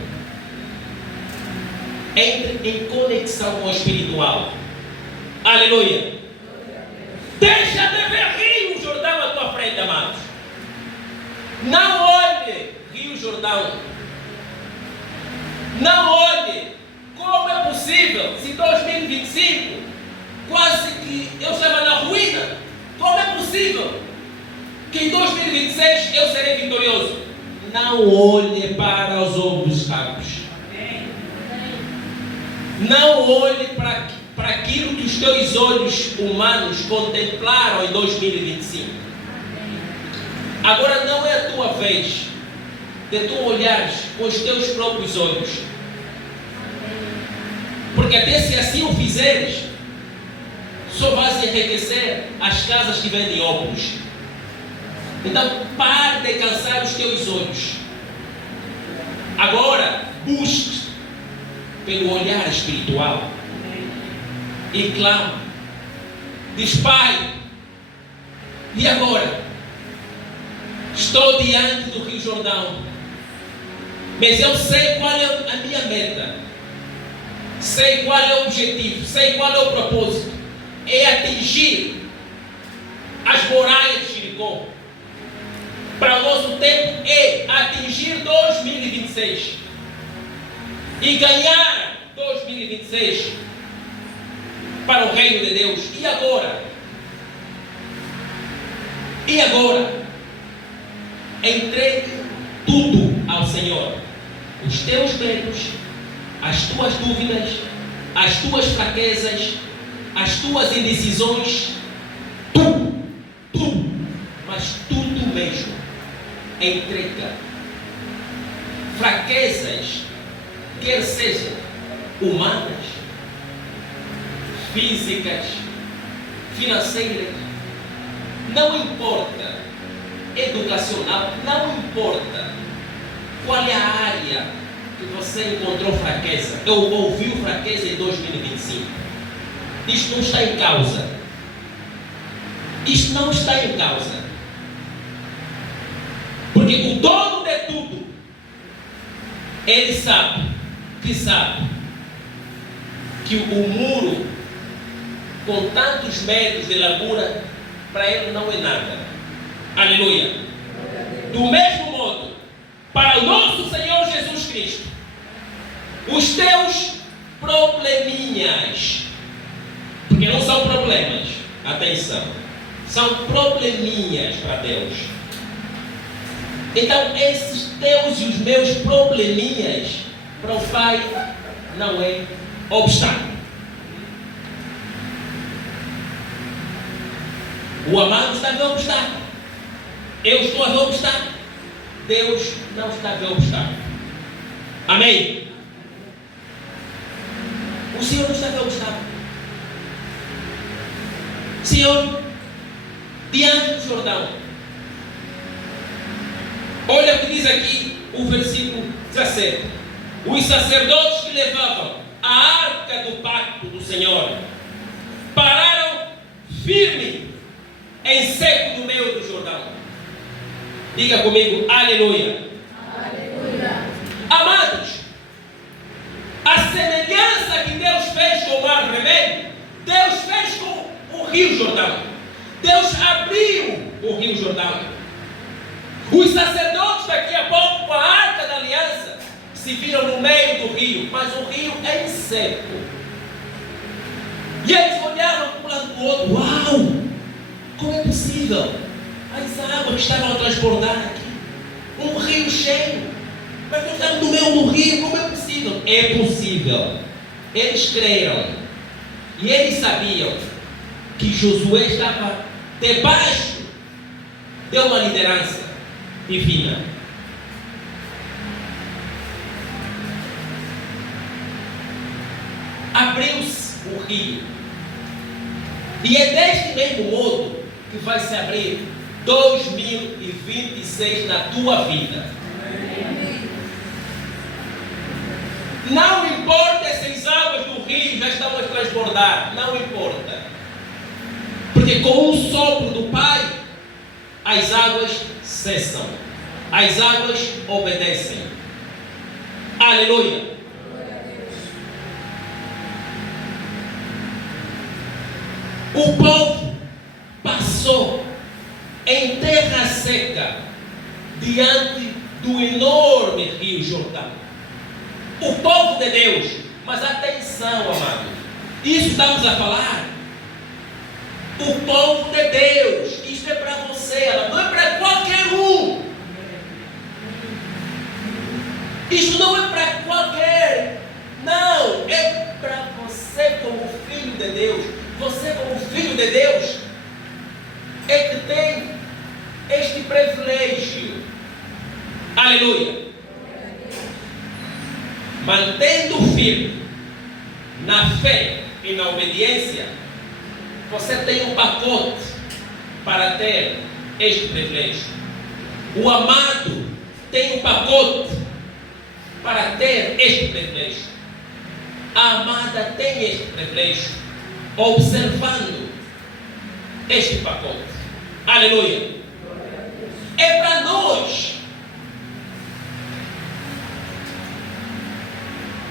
Entre em conexão com o espiritual. Aleluia. Deixa frente, amados. Não olhe Rio Jordão. Não olhe como é possível, se 2025 quase que eu estava na ruína, como é possível que em 2026 eu serei vitorioso? Não olhe para os obstáculos. Não olhe para aquilo que os teus olhos humanos contemplaram em 2025. Agora não é a tua vez de tu olhares com os teus próprios olhos. Porque até se assim o fizeres, só vais enriquecer as casas que vendem óculos. Então pare de cansar os teus olhos. Agora busque pelo olhar espiritual e clama. Diz: Pai, e agora? Estou diante do Rio Jordão, mas eu sei qual é a minha meta, sei qual é o objetivo, sei qual é o propósito. É atingir as muralhas de Jericó. Para o nosso tempo é atingir 2026 e ganhar 2026 para o reino de Deus. E agora? E agora? Entregue tudo ao Senhor. Os teus medos, as tuas dúvidas, as tuas fraquezas, as tuas indecisões, tudo, mas tudo mesmo. Entrega. Fraquezas, quer sejam humanas, físicas, financeiras, não importa, educacional, não importa qual é a área que você encontrou fraqueza. Eu ouvi fraqueza em 2025. Isto não está em causa. Isto não está em causa. Porque o dono de tudo, ele sabe que o muro com tantos metros de largura, para ele não é nada. Aleluia. Do mesmo modo, para o nosso Senhor Jesus Cristo, os teus probleminhas, porque não são problemas, atenção, são probleminhas para Deus. Então esses teus e os meus probleminhas para o Pai não é obstáculo. O amado está a ver obstáculo. Eu estou a ver obstáculo. Deus não está a ver obstáculo. Amém? O Senhor não está a ver obstáculo. Senhor, diante do Jordão, olha o que diz aqui o versículo 17. Os sacerdotes que levavam a arca do pacto do Senhor pararam firme em seco no meio do Jordão. Diga comigo, aleluia. Aleluia. Amados, a semelhança que Deus fez com o mar vermelho, Deus fez com o Rio Jordão. Deus abriu o Rio Jordão. Os sacerdotes daqui a pouco, com a arca da aliança, se viram no meio do rio, mas o rio é seco. E eles olharam para um lado para o outro. Uau! Como é possível? As águas que estavam a transbordar aqui, um rio cheio, mas nós estamos no meio do rio. Como é possível? É possível. Eles creram e eles sabiam que Josué estava debaixo de uma liderança divina. Abriu-se o rio, e é deste mesmo modo que vai se abrir 2026 na tua vida. Não importa se as águas do rio já estão a transbordar, não importa, porque com o sopro do Pai as águas cessam, as águas obedecem. Aleluia. O povo passou em terra seca, diante do enorme rio Jordão. O povo de Deus, mas atenção, amado, isso estamos a falar. O povo de Deus, isto é para você, não é para qualquer um. Isto não é para qualquer, não, é para você como filho de Deus. Você como filho de Deus é que tem este privilégio. Aleluia. Mantendo firme na fé e na obediência, você tem um pacote para ter este privilégio. O amado tem um pacote para ter este privilégio. A amada tem este privilégio, observando este pacote. Aleluia. É para nós.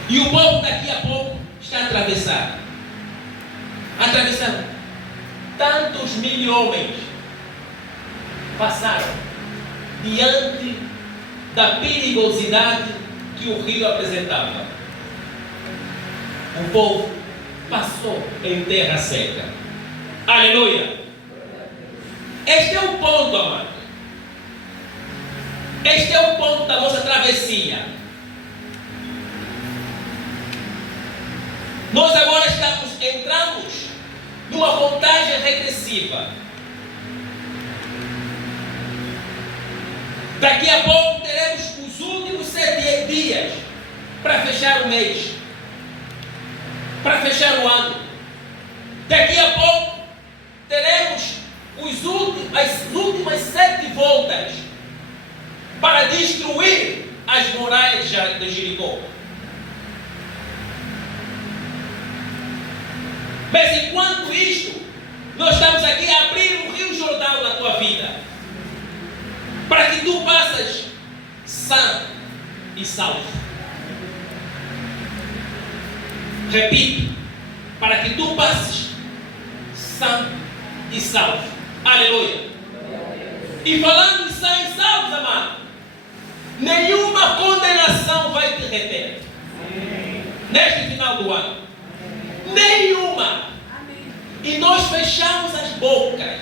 E o povo daqui a pouco está atravessando. Tantos mil homens passaram diante da perigosidade que o rio apresentava. O povo passou em terra seca. Aleluia. Este é o ponto, amado. Este é o ponto da nossa travessia. Nós agora entramos numa contagem regressiva. Daqui a pouco teremos os últimos 7 dias para fechar o mês, para fechar o ano. Daqui a pouco teremos as últimas 7 voltas para destruir as muralhas de Jericó. Mas enquanto isto, nós estamos aqui a abrir o rio Jordão na tua vida, para que tu passas sã e salvo. Repito, para que tu passes sã e salvo. Aleluia. E falando de sã e salvo, amado, nenhuma condenação vai te reter neste final do ano. Nenhuma. E nós fechamos as bocas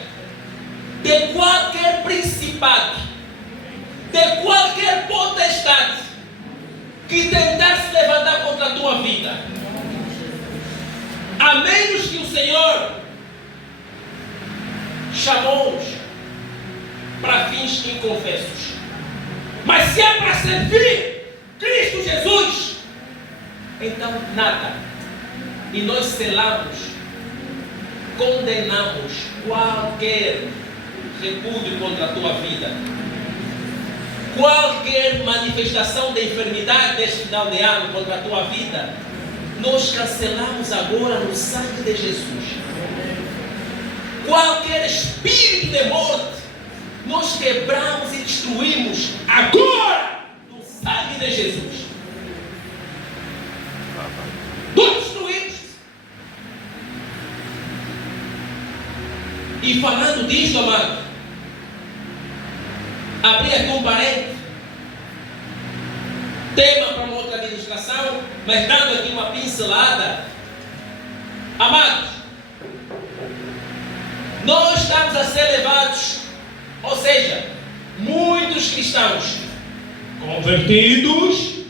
de qualquer principado, de qualquer potestade que tentar se levantar contra a tua vida, a menos que o Senhor chamou-nos para fins inconfessos. Mas se é para servir Cristo Jesus, então nada. E nós selamos, condenamos qualquer repúdio contra a tua vida, qualquer manifestação de enfermidade deste final de ano contra a tua vida, nós cancelamos agora no sangue de Jesus. Qualquer espírito de morte, nós quebramos e destruímos agora no sangue de Jesus. Todos destruímos. E falando disso, amado, abri aqui um parênteses, tema para uma outra administração, mas dando aqui uma pincelada. Amados, nós estamos a ser levados, ou seja, muitos cristãos convertidos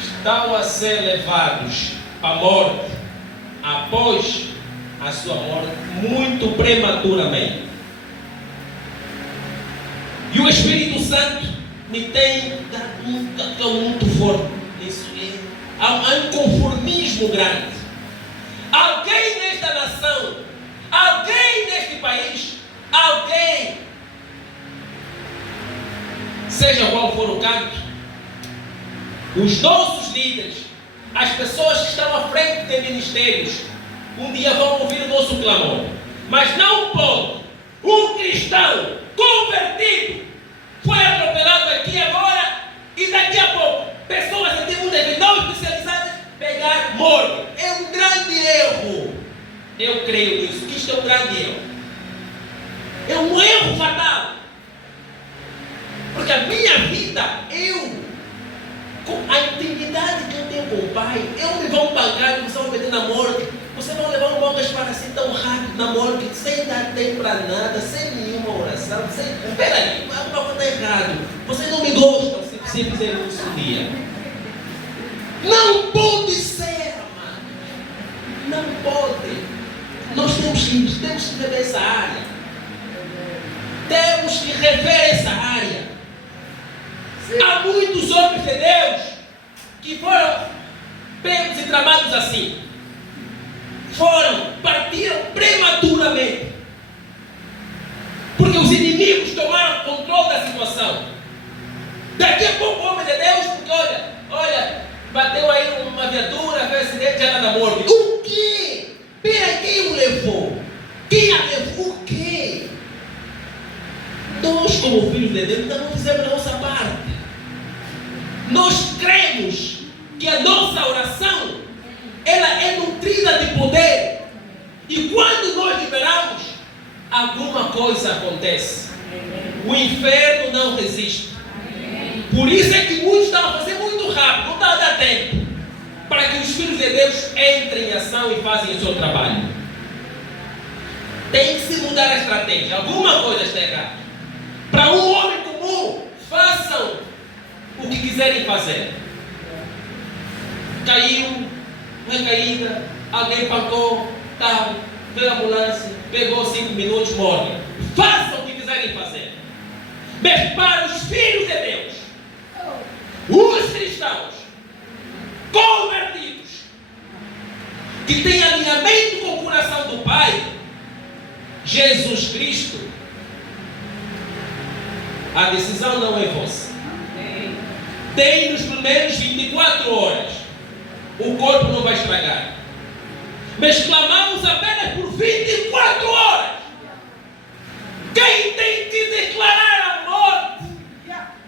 estão a ser levados à morte após a sua morte muito prematuramente. E o Espírito Santo me tem dado um toque muito forte. Isso há um conformismo grande. Alguém nesta nação, alguém neste país, alguém, seja qual for o canto, os nossos líderes, as pessoas que estão à frente de ministérios, um dia vão ouvir o nosso clamor. Mas não pode um cristão convertido foi atropelado aqui agora e daqui a pouco pessoas que muitas vezes não especializadas pegar morte. É um grande erro. Eu creio nisso, que isto é um grande erro. É um erro fatal. Porque a minha vida, com a intimidade que eu tenho com o Pai, eu me vou pagar, você vai meter na morte. Você vai levar um bom para assim tão rápido na morte, sem dar tempo para nada, sem nenhuma oração, sem. Espera aí, alguma coisa está errado. Vocês não me gostam se fizer isso um dia. Não pode ser, amado. Não pode. Nós temos que rever essa área. Temos que rever essa área. Há muitos homens de Deus que foram pegos e tramados assim. Partiram prematuramente. Porque os inimigos tomaram controle da situação. Daqui a pouco o homem de Deus, porque olha, bateu aí uma viatura, fez acidente, já está na morte. O quê? Pera, quem o levou? Quem a levou? O quê? Nós, como filhos de Deus, ainda não fizemos a nossa parte. Nós cremos que a nossa oração, ela é nutrida de poder. E quando nós liberamos, alguma coisa acontece. O inferno não resiste. Por isso é que muitos estão a fazer muito rápido, não está a dar tempo para que os filhos de Deus entrem em ação e façam o seu trabalho. Tem que se mudar a estratégia. Alguma coisa está errada. Para um homem comum, façam o que quiserem fazer. Caiu, recaída, alguém pancou, tal, veio a ambulância, pegou 5 minutos, morre. Façam o que quiserem fazer. Mas para os filhos de Deus, os cristãos convertidos, que têm alinhamento com o coração do Pai, Jesus Cristo, a decisão não é vossa. Tem-nos pelo menos 24 horas. O corpo não vai estragar. Mas clamamos apenas por 24 horas. Quem tem que declarar a morte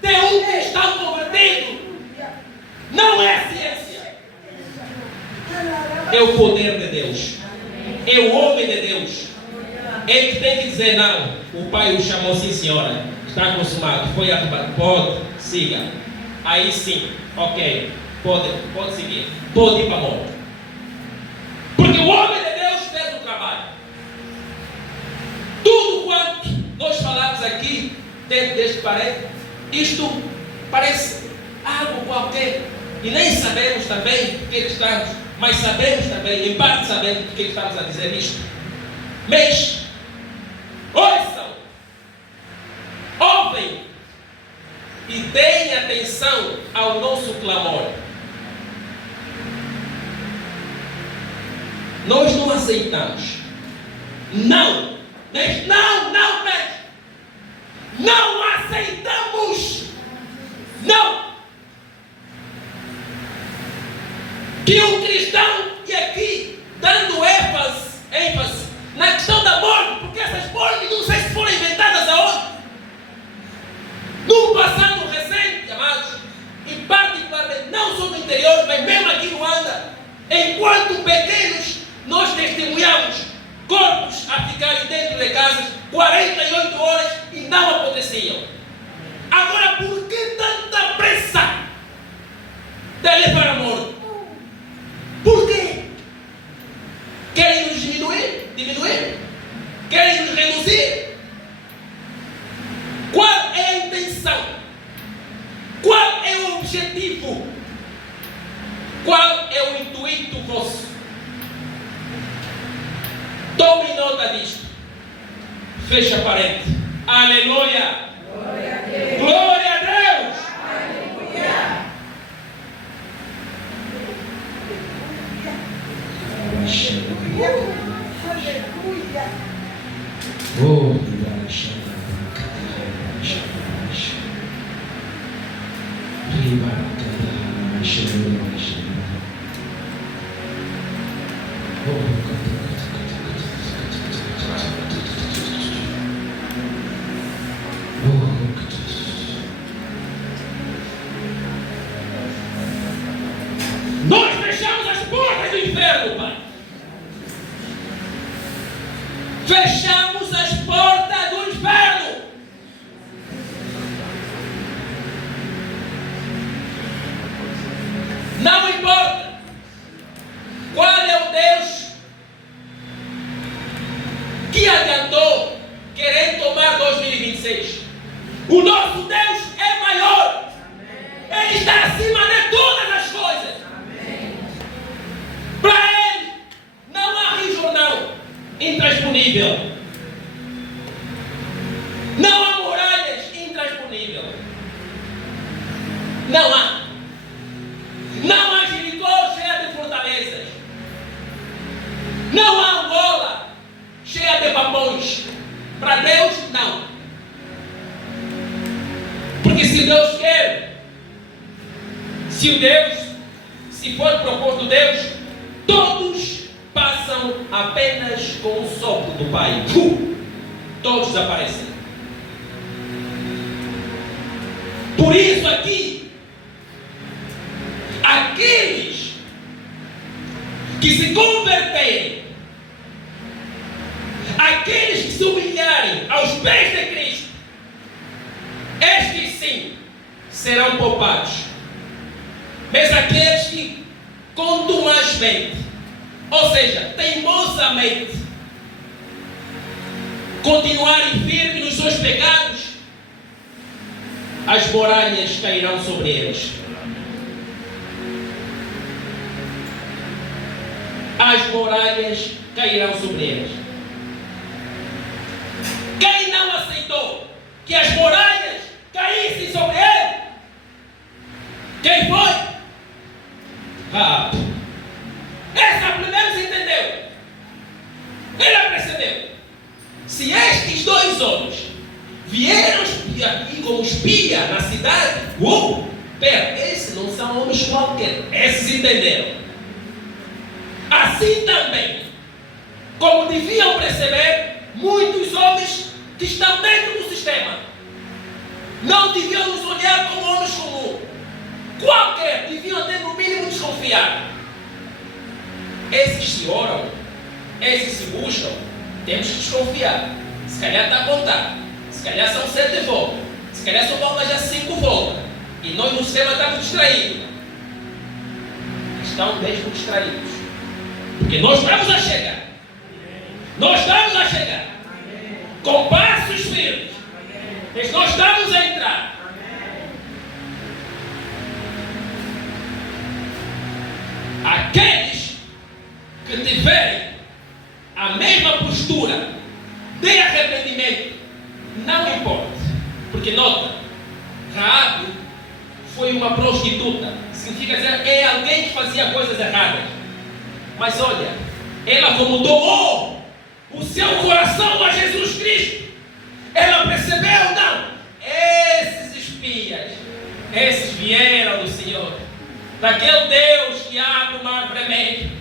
de um cristão convertido não é a ciência. É o poder de Deus. É o homem de Deus. Ele que tem que dizer não. O Pai o chamou, sim senhora. Está consumado. Foi arrumado. Pode, siga. Aí sim, ok. Pode seguir. Pode ir para a morte. Porque o homem de Deus fez o trabalho. Tudo quanto nós falamos aqui, dentro deste parede, isto parece algo qualquer. E nem sabemos também o que estamos, mas sabemos também, em parte sabemos o que estamos a dizer isto. Mas, ouvem e deem atenção ao nosso clamor. Nós não aceitamos. Não aceitamos. Não. Que um cristão, e aqui dando ênfase na questão da morte, porque essas mortes não sei se foram inventadas aonde. No passado recente, amados, e particularmente não só no interior, mas mesmo aqui no Luanda, enquanto pequenos, nós testemunhamos corpos a ficarem dentro de casas 48 horas e não aconteciam. Agora, por que tanta pressa de levar a morte? Por quê? Querem nos diminuir? Querem nos reduzir? Qual é a intenção? Qual é o objetivo? Qual é o intuito vosso? Tome nota disto. Fecha a parede. Aleluia. Glória a Deus. Glória a Deus. Aleluia. Nós fechamos as portas do inferno, Pai. Fechamos as portas do 2026. O nosso Deus é maior. Ele está acima de todas as coisas. Para Ele não há rio Jordão intransponível. Não há muralhas intransponível. Não há. Não há Jericó cheia de fortalezas. Não há Angola cheia de papões. Para Deus, não. Porque se Deus quer, se for proposto Deus, todos passam apenas com o sopro do Pai. Todos desaparecem. Por isso aqui, aqueles que se converterem, aqueles que se humilharem aos pés de Cristo, estes sim serão poupados. Mas aqueles que contumazmente, ou seja, teimosamente, continuarem firmes nos seus pecados, as muralhas cairão sobre eles. As muralhas cairão sobre eles. Quem não aceitou que as muralhas caíssem sobre ele? Quem foi? Raabe. Essa primeiro se entendeu. Ele percebeu. Se estes dois homens vieram aqui como espia na cidade, esses não são homens qualquer. Esses entenderam. Assim também, como deviam perceber, muitos homens que estão dentro do sistema não deviam nos olhar como homens comuns. Qualquer, deviam ter no mínimo desconfiar. Esses se oram, esses se buscam, temos que desconfiar. Se calhar está a contar, se calhar são 7 voltas, se calhar só falta já 5 voltas, e nós no sistema estamos distraídos. Estão mesmo distraídos, porque nós estamos a chegar. Nós estamos a chegar com passos firmes, mas nós estamos a entrar. Aqueles que tiverem a mesma postura de arrependimento, não importa, porque nota, Raabe foi uma prostituta, significa dizer que é alguém que fazia coisas erradas, mas olha, ela como doou o seu coração a Jesus Cristo, ela percebeu, não, esses espias, esses vieram do Senhor, daquele Deus que abre o mar vermelho,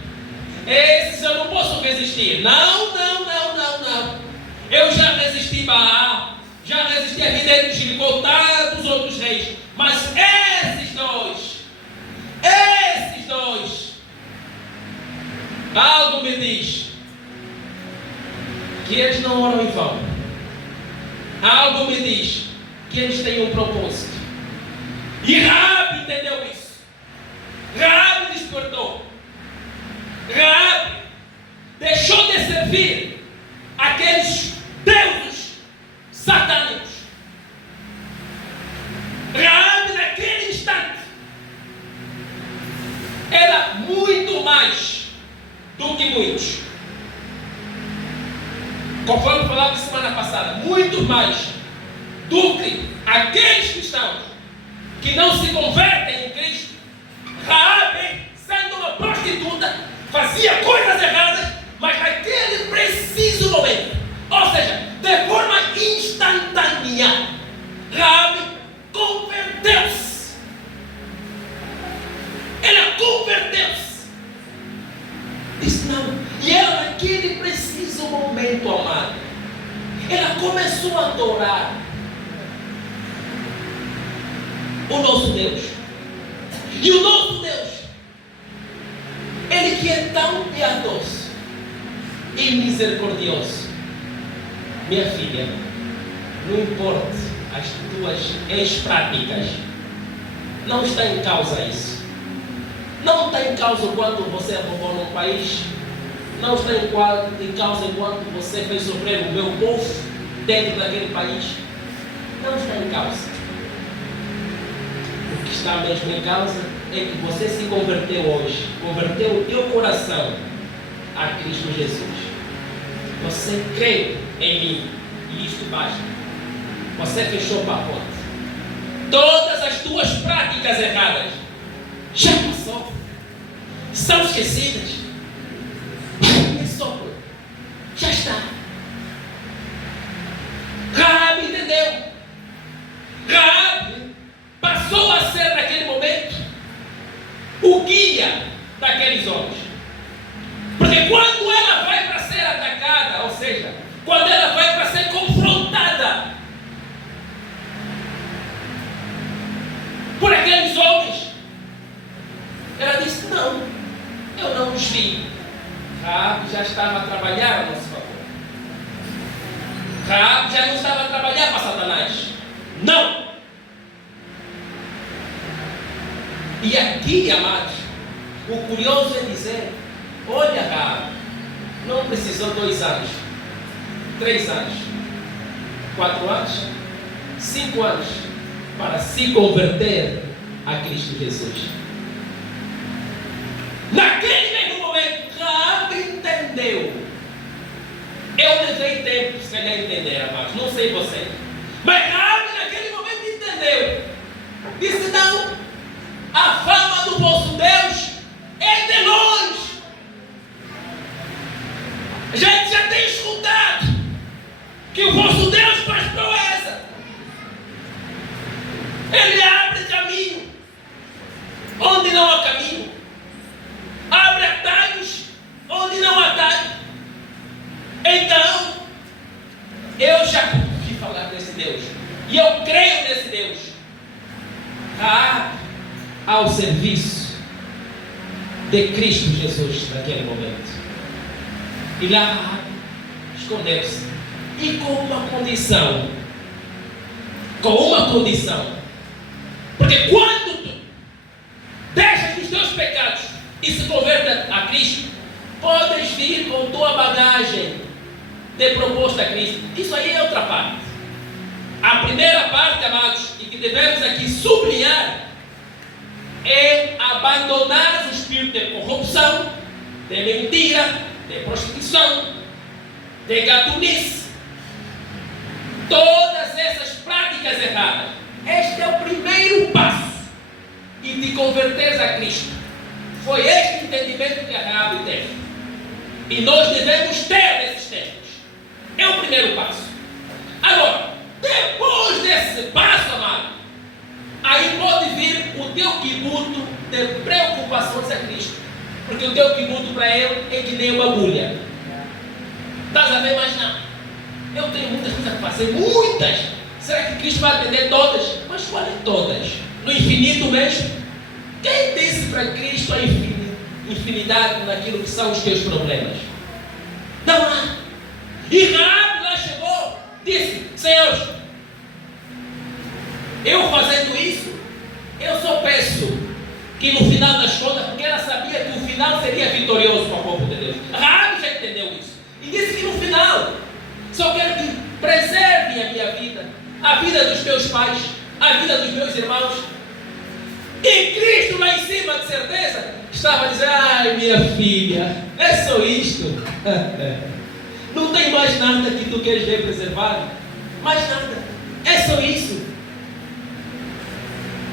esses eu não posso resistir. Não. Eu já resisti Baal, já resisti a vida de Jericó, tantos outros reis, mas esses dois, algo me diz que eles não oram em vão. Algo me diz que eles têm um propósito. E Raabe entendeu isso. Raabe despertou. Raabe deixou de servir aqueles deuses satânicos. Raabe naquele instante era muito mais do que muitos. Conforme falava semana passada, muito mais do que aqueles cristãos que não se convertem em Cristo. Raabe, sendo uma prostituta, fazia coisas erradas, mas naquele preciso momento, ou seja, de forma instantânea, Raabe converteu-se. Ela converteu-se. Disse não. E ela naquele preciso momento, amado, ela começou a adorar o nosso Deus. E o nosso Deus, Ele que é tão piedoso e misericordioso. Minha filha, não importa as tuas ex-práticas, não está em causa isso. Não está em causa o quanto você roubou num país, não está em causa o quanto você fez sofrer o meu povo. dentro daquele país, não está em causa. O que está mesmo em causa é que você se converteu hoje, converteu o teu coração a Cristo Jesus. Você crê em mim e isto basta. Você fechou o pacote. Todas as tuas práticas erradas já passou, são esquecidas. É sopro, já está. Raabe entendeu. Raabe passou a ser naquele momento o guia daqueles homens. Porque quando ela vai para ser atacada, ou seja, quando ela vai para ser confrontada por aqueles homens, ela disse: não, eu não os vi. Raabe já estava a trabalhar a nosso favor. Raabe já não estava a trabalhar para Satanás. Não. E aqui, amados, o curioso é dizer: olha, Raabe, não precisou 2 anos, 3 anos, 4 anos, 5 anos para se converter a Cristo Jesus. Naquele mesmo momento, Raabe entendeu. Eu levei tempo se calhar entender, amados, não sei você, mas Raabe naquele momento entendeu. Disse: não, a fama do vosso Deus é de longe. A gente já tem escutado que o vosso Deus faz proeza. Ele abre caminho onde não há caminho, abre atalhos onde não há atalho. Então, eu já ouvi falar desse Deus e eu creio nesse Deus. Raabe ao serviço de Cristo Jesus naquele momento. E lá Raabe escondeu-se. E com uma condição. Porque quando tu deixas os teus pecados e se converte a Cristo, podes vir com tua bagagem de proposta a Cristo. Isso aí é outra parte. A primeira parte, amados, e que devemos aqui sublinhar, é abandonar o espírito de corrupção, de mentira, de prostituição, de gatunice, todas essas práticas erradas. Este é o primeiro passo e te converteres a Cristo. Foi este entendimento que a Raabe teve, e nós devemos ter nesses tempos. É o primeiro passo. Agora, depois desse passo, amado, aí pode vir o teu quibuto de preocupações a Cristo. Porque o teu quibuto para ele é que nem uma agulha. Estás a ver? Mas não. Eu tenho muitas coisas a fazer. Muitas. Será que Cristo vai atender todas? Mas qual é todas? No infinito mesmo? Quem disse para Cristo a infinidade naquilo que são os teus problemas? Não há. E Raabe lá chegou, disse: Senhor, eu fazendo isso, eu só peço que no final das contas, porque ela sabia que o final seria vitorioso para o povo de Deus. Raabe já entendeu isso. E disse que no final, só quero que preserve a minha vida, a vida dos meus pais, a vida dos meus irmãos. E Cristo lá em cima, de certeza, estava a dizer: ai, minha filha, é só isto. Não tem mais nada que tu queres ver preservado. Mais nada. É só isso.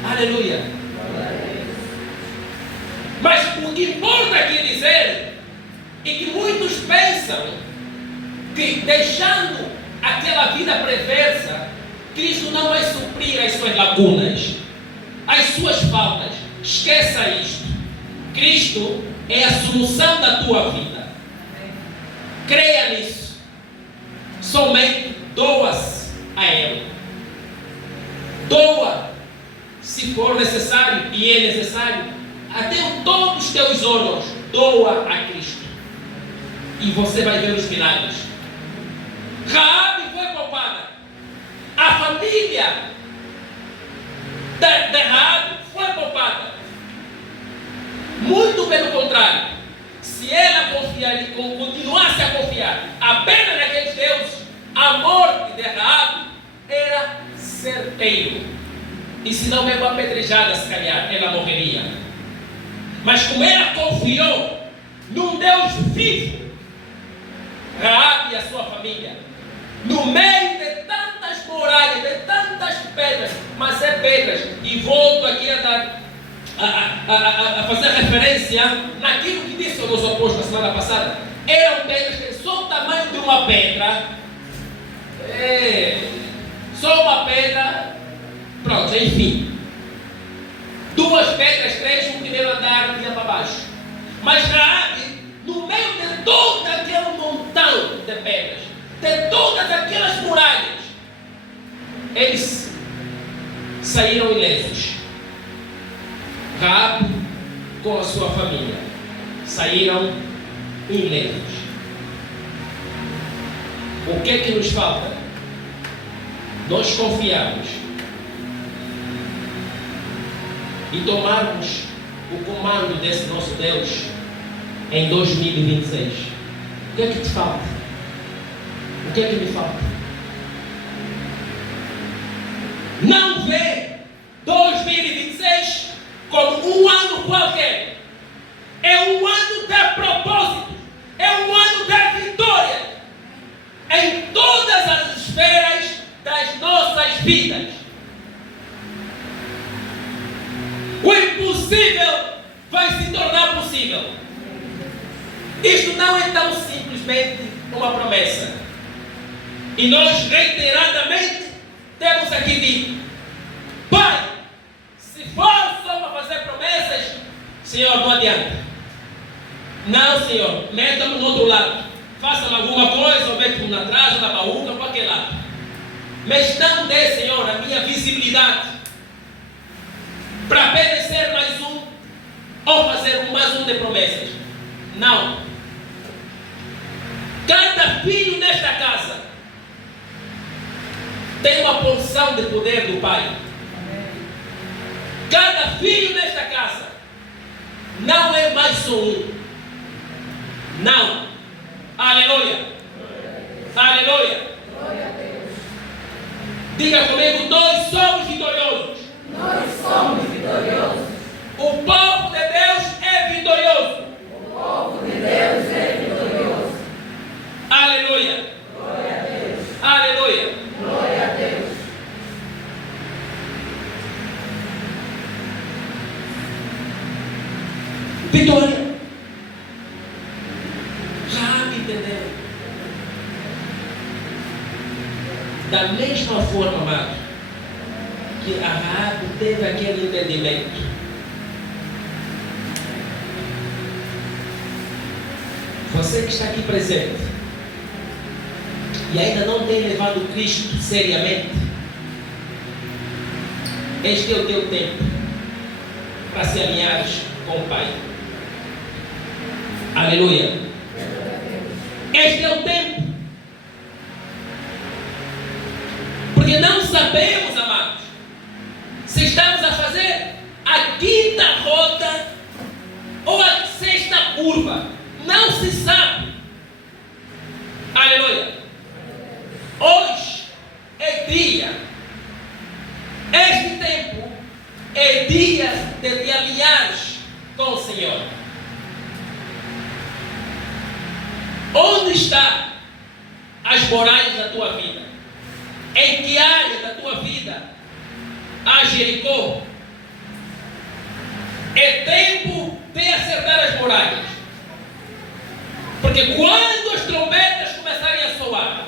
Aleluia. Mas o que importa aqui dizer é que muitos pensam que, deixando aquela vida perversa, Cristo não vai suprir as suas lacunas, as suas faltas. Esqueça isto. Cristo é a solução da tua vida. Creia nisso. Somente doa-se a Ele. Doa, se for necessário, e é necessário, até todos os teus órgãos, doa a Cristo. E você vai ver os milagres. Raabe foi poupada. A família de Raabe foi poupada. Muito pelo contrário. Se ela continuasse a confiar apenas naqueles deuses, a morte forte de Raabe era certeiro. E se não mesmo apedrejada, se calhar, ela morreria. Mas como ela confiou num Deus vivo, Raabe e a sua família, no meio de tantas muralhas, de tantas pedras, mas é pedras, e volto aqui a fazer referência naquilo que disse o nosso apóstolo na semana passada. Eram pedras que só o tamanho de uma pedra, só uma pedra, pronto, enfim. 2 pedras, 3, um primeiro andar vinha para baixo. Mas Raabe, no meio de todo aquele montão de pedras, de todas aquelas muralhas, eles saíram ilesos. Raabe com a sua família saíram ilesos. O que é que nos falta? Nós confiarmos e tomarmos o comando desse nosso Deus em 2026. O que é que te falta? O que é que me falta? Não vê 2026 como um ano qualquer. É um ano de propósito. É um ano de vitória em todas as esferas das nossas vidas. O impossível vai se tornar possível. Isto não é tão simplesmente uma promessa. E nós reiteradamente temos aqui dito: Pai, se for só para fazer promessas, Senhor, não adianta. Não, Senhor, meta-me no outro lado. Faça-me alguma coisa, ou mete-me na trás, na baúca, para aquele lado. Mas não dê, Senhor, a minha visibilidade para apenas ser mais um, ou fazer mais um de promessas. Não. Cada filho nesta casa tem uma porção de poder do Pai. Cada filho nesta casa não é mais só um. Não. Aleluia. Aleluia. Diga comigo: nós somos vitoriosos. Nós somos vitoriosos. O povo de Deus é vitorioso. O povo de Deus é vitorioso. Aleluia. Glória a Deus. Aleluia. Glória a Deus. Vitória. Já me entendeu? Da mesma forma, amado, que a Raabe teve aquele entendimento. Você que está aqui presente e ainda não tem levado Cristo seriamente, este é o teu tempo para se alinhares com o Pai. Aleluia. Este é o tempo. Porque não sabemos, amados, se estamos a fazer a 5ª rota ou a 6ª curva. Não se sabe. Aleluia. Hoje é dia. Este tempo é dia de te alinhares com o Senhor. Onde está as muralhas da tua vida? Em que área da tua vida há Jericó? É tempo de acertar as muralhas. Porque quando as trombetas começarem a soar,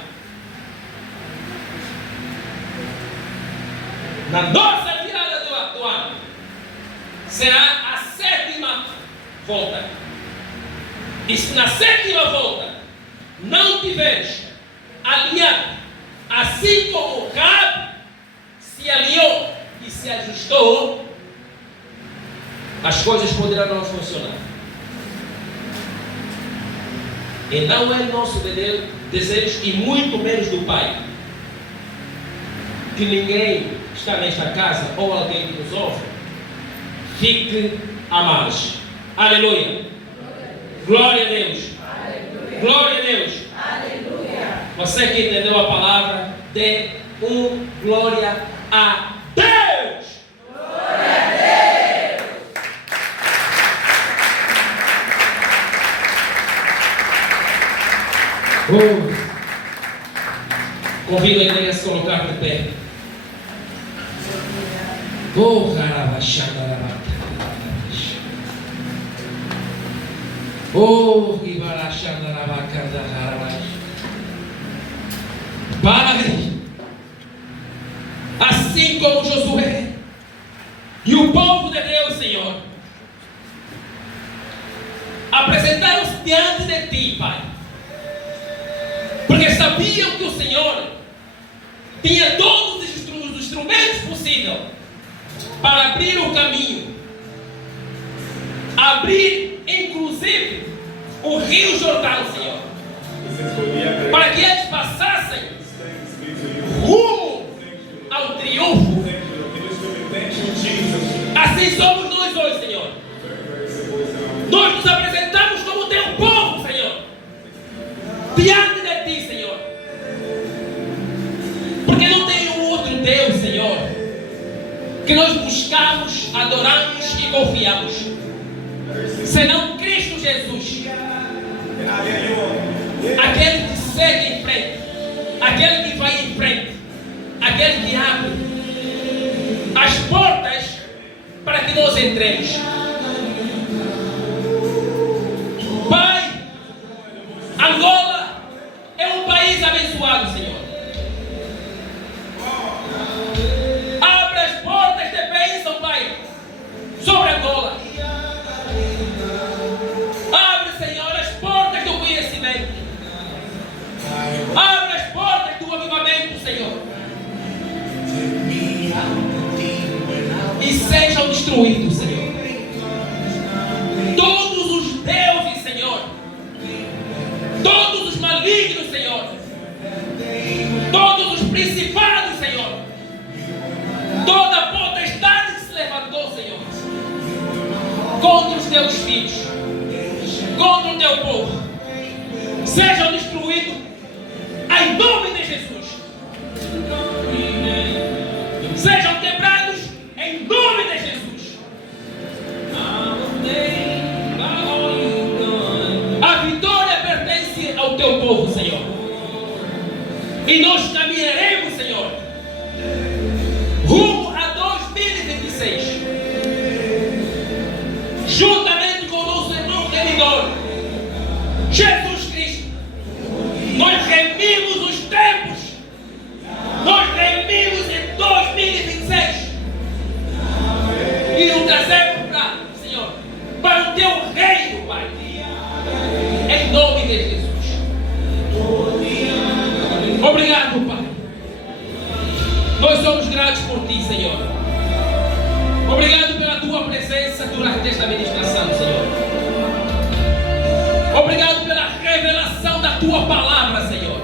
na nossa virada do ano, será a 7ª volta. E se na 7ª volta não tiveres alinhado, assim como Raabe se alinhou e se ajustou, as coisas poderão não funcionar. E não é nosso desejo, e muito menos do Pai, que ninguém que está nesta casa ou alguém que nos ouve fique a mais. Aleluia. Glória a Deus. Aleluia. Glória a Deus. Aleluia. Você que entendeu a palavra, Dê glória a Deus. Glória a Deus. Convido a igreja a se colocar de pé. Pai, assim como Josué e o povo de Deus, Senhor, apresentaram-se diante de Ti, Pai, porque sabiam que o Senhor tinha todos os instrumentos possíveis para abrir o caminho, abrir inclusive o Rio Jordão, Senhor, para que eles passassem rumo ao triunfo. Assim somos nós hoje, Senhor. Nós nos apresentamos como Teu povo, Senhor, diante de Ti, Senhor, porque não tem um outro Deus, Senhor, que nós buscamos, adoramos e confiamos, senão Cristo Jesus, aquele que segue em frente, aquele que vai em frente, aquele que abre as portas para que nós entremos. Pai, Angola é um país abençoado, Senhor. Abre as portas de bênção, Pai, sobre Angola. Abre, Senhor, as portas do conhecimento. Abre as portas do avivamento, Senhor. E sejam destruídos, Senhor, todos os deuses, Senhor, todos os malignos, Senhor, todos os principados, Senhor, toda a potestade que se levantou, Senhor, contra os Teus filhos, contra o Teu povo, sejam destruídos em nome de Jesus. Sejam quebrados em nome de Jesus. A vitória pertence ao Teu povo, Senhor, e nós caminharemos, Senhor, rumo a 2026, juntamente com o nosso irmão remidor, Jesus Cristo. Nós remimos os tempos, nós remimos em 2026 e nos trazemos para, Senhor, para o Teu reino, Pai, em nome de Jesus. Obrigado, Pai. Nós somos gratos por Ti, Senhor. Obrigado pela Tua presença durante esta ministração, Senhor. Obrigado pela revelação da Tua palavra, Senhor.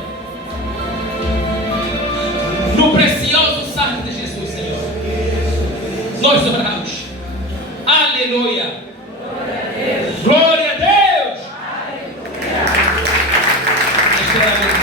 No precioso sangue de Jesus, Senhor, nós oramos. Aleluia. Glória a Deus. Glória a Deus. Aleluia.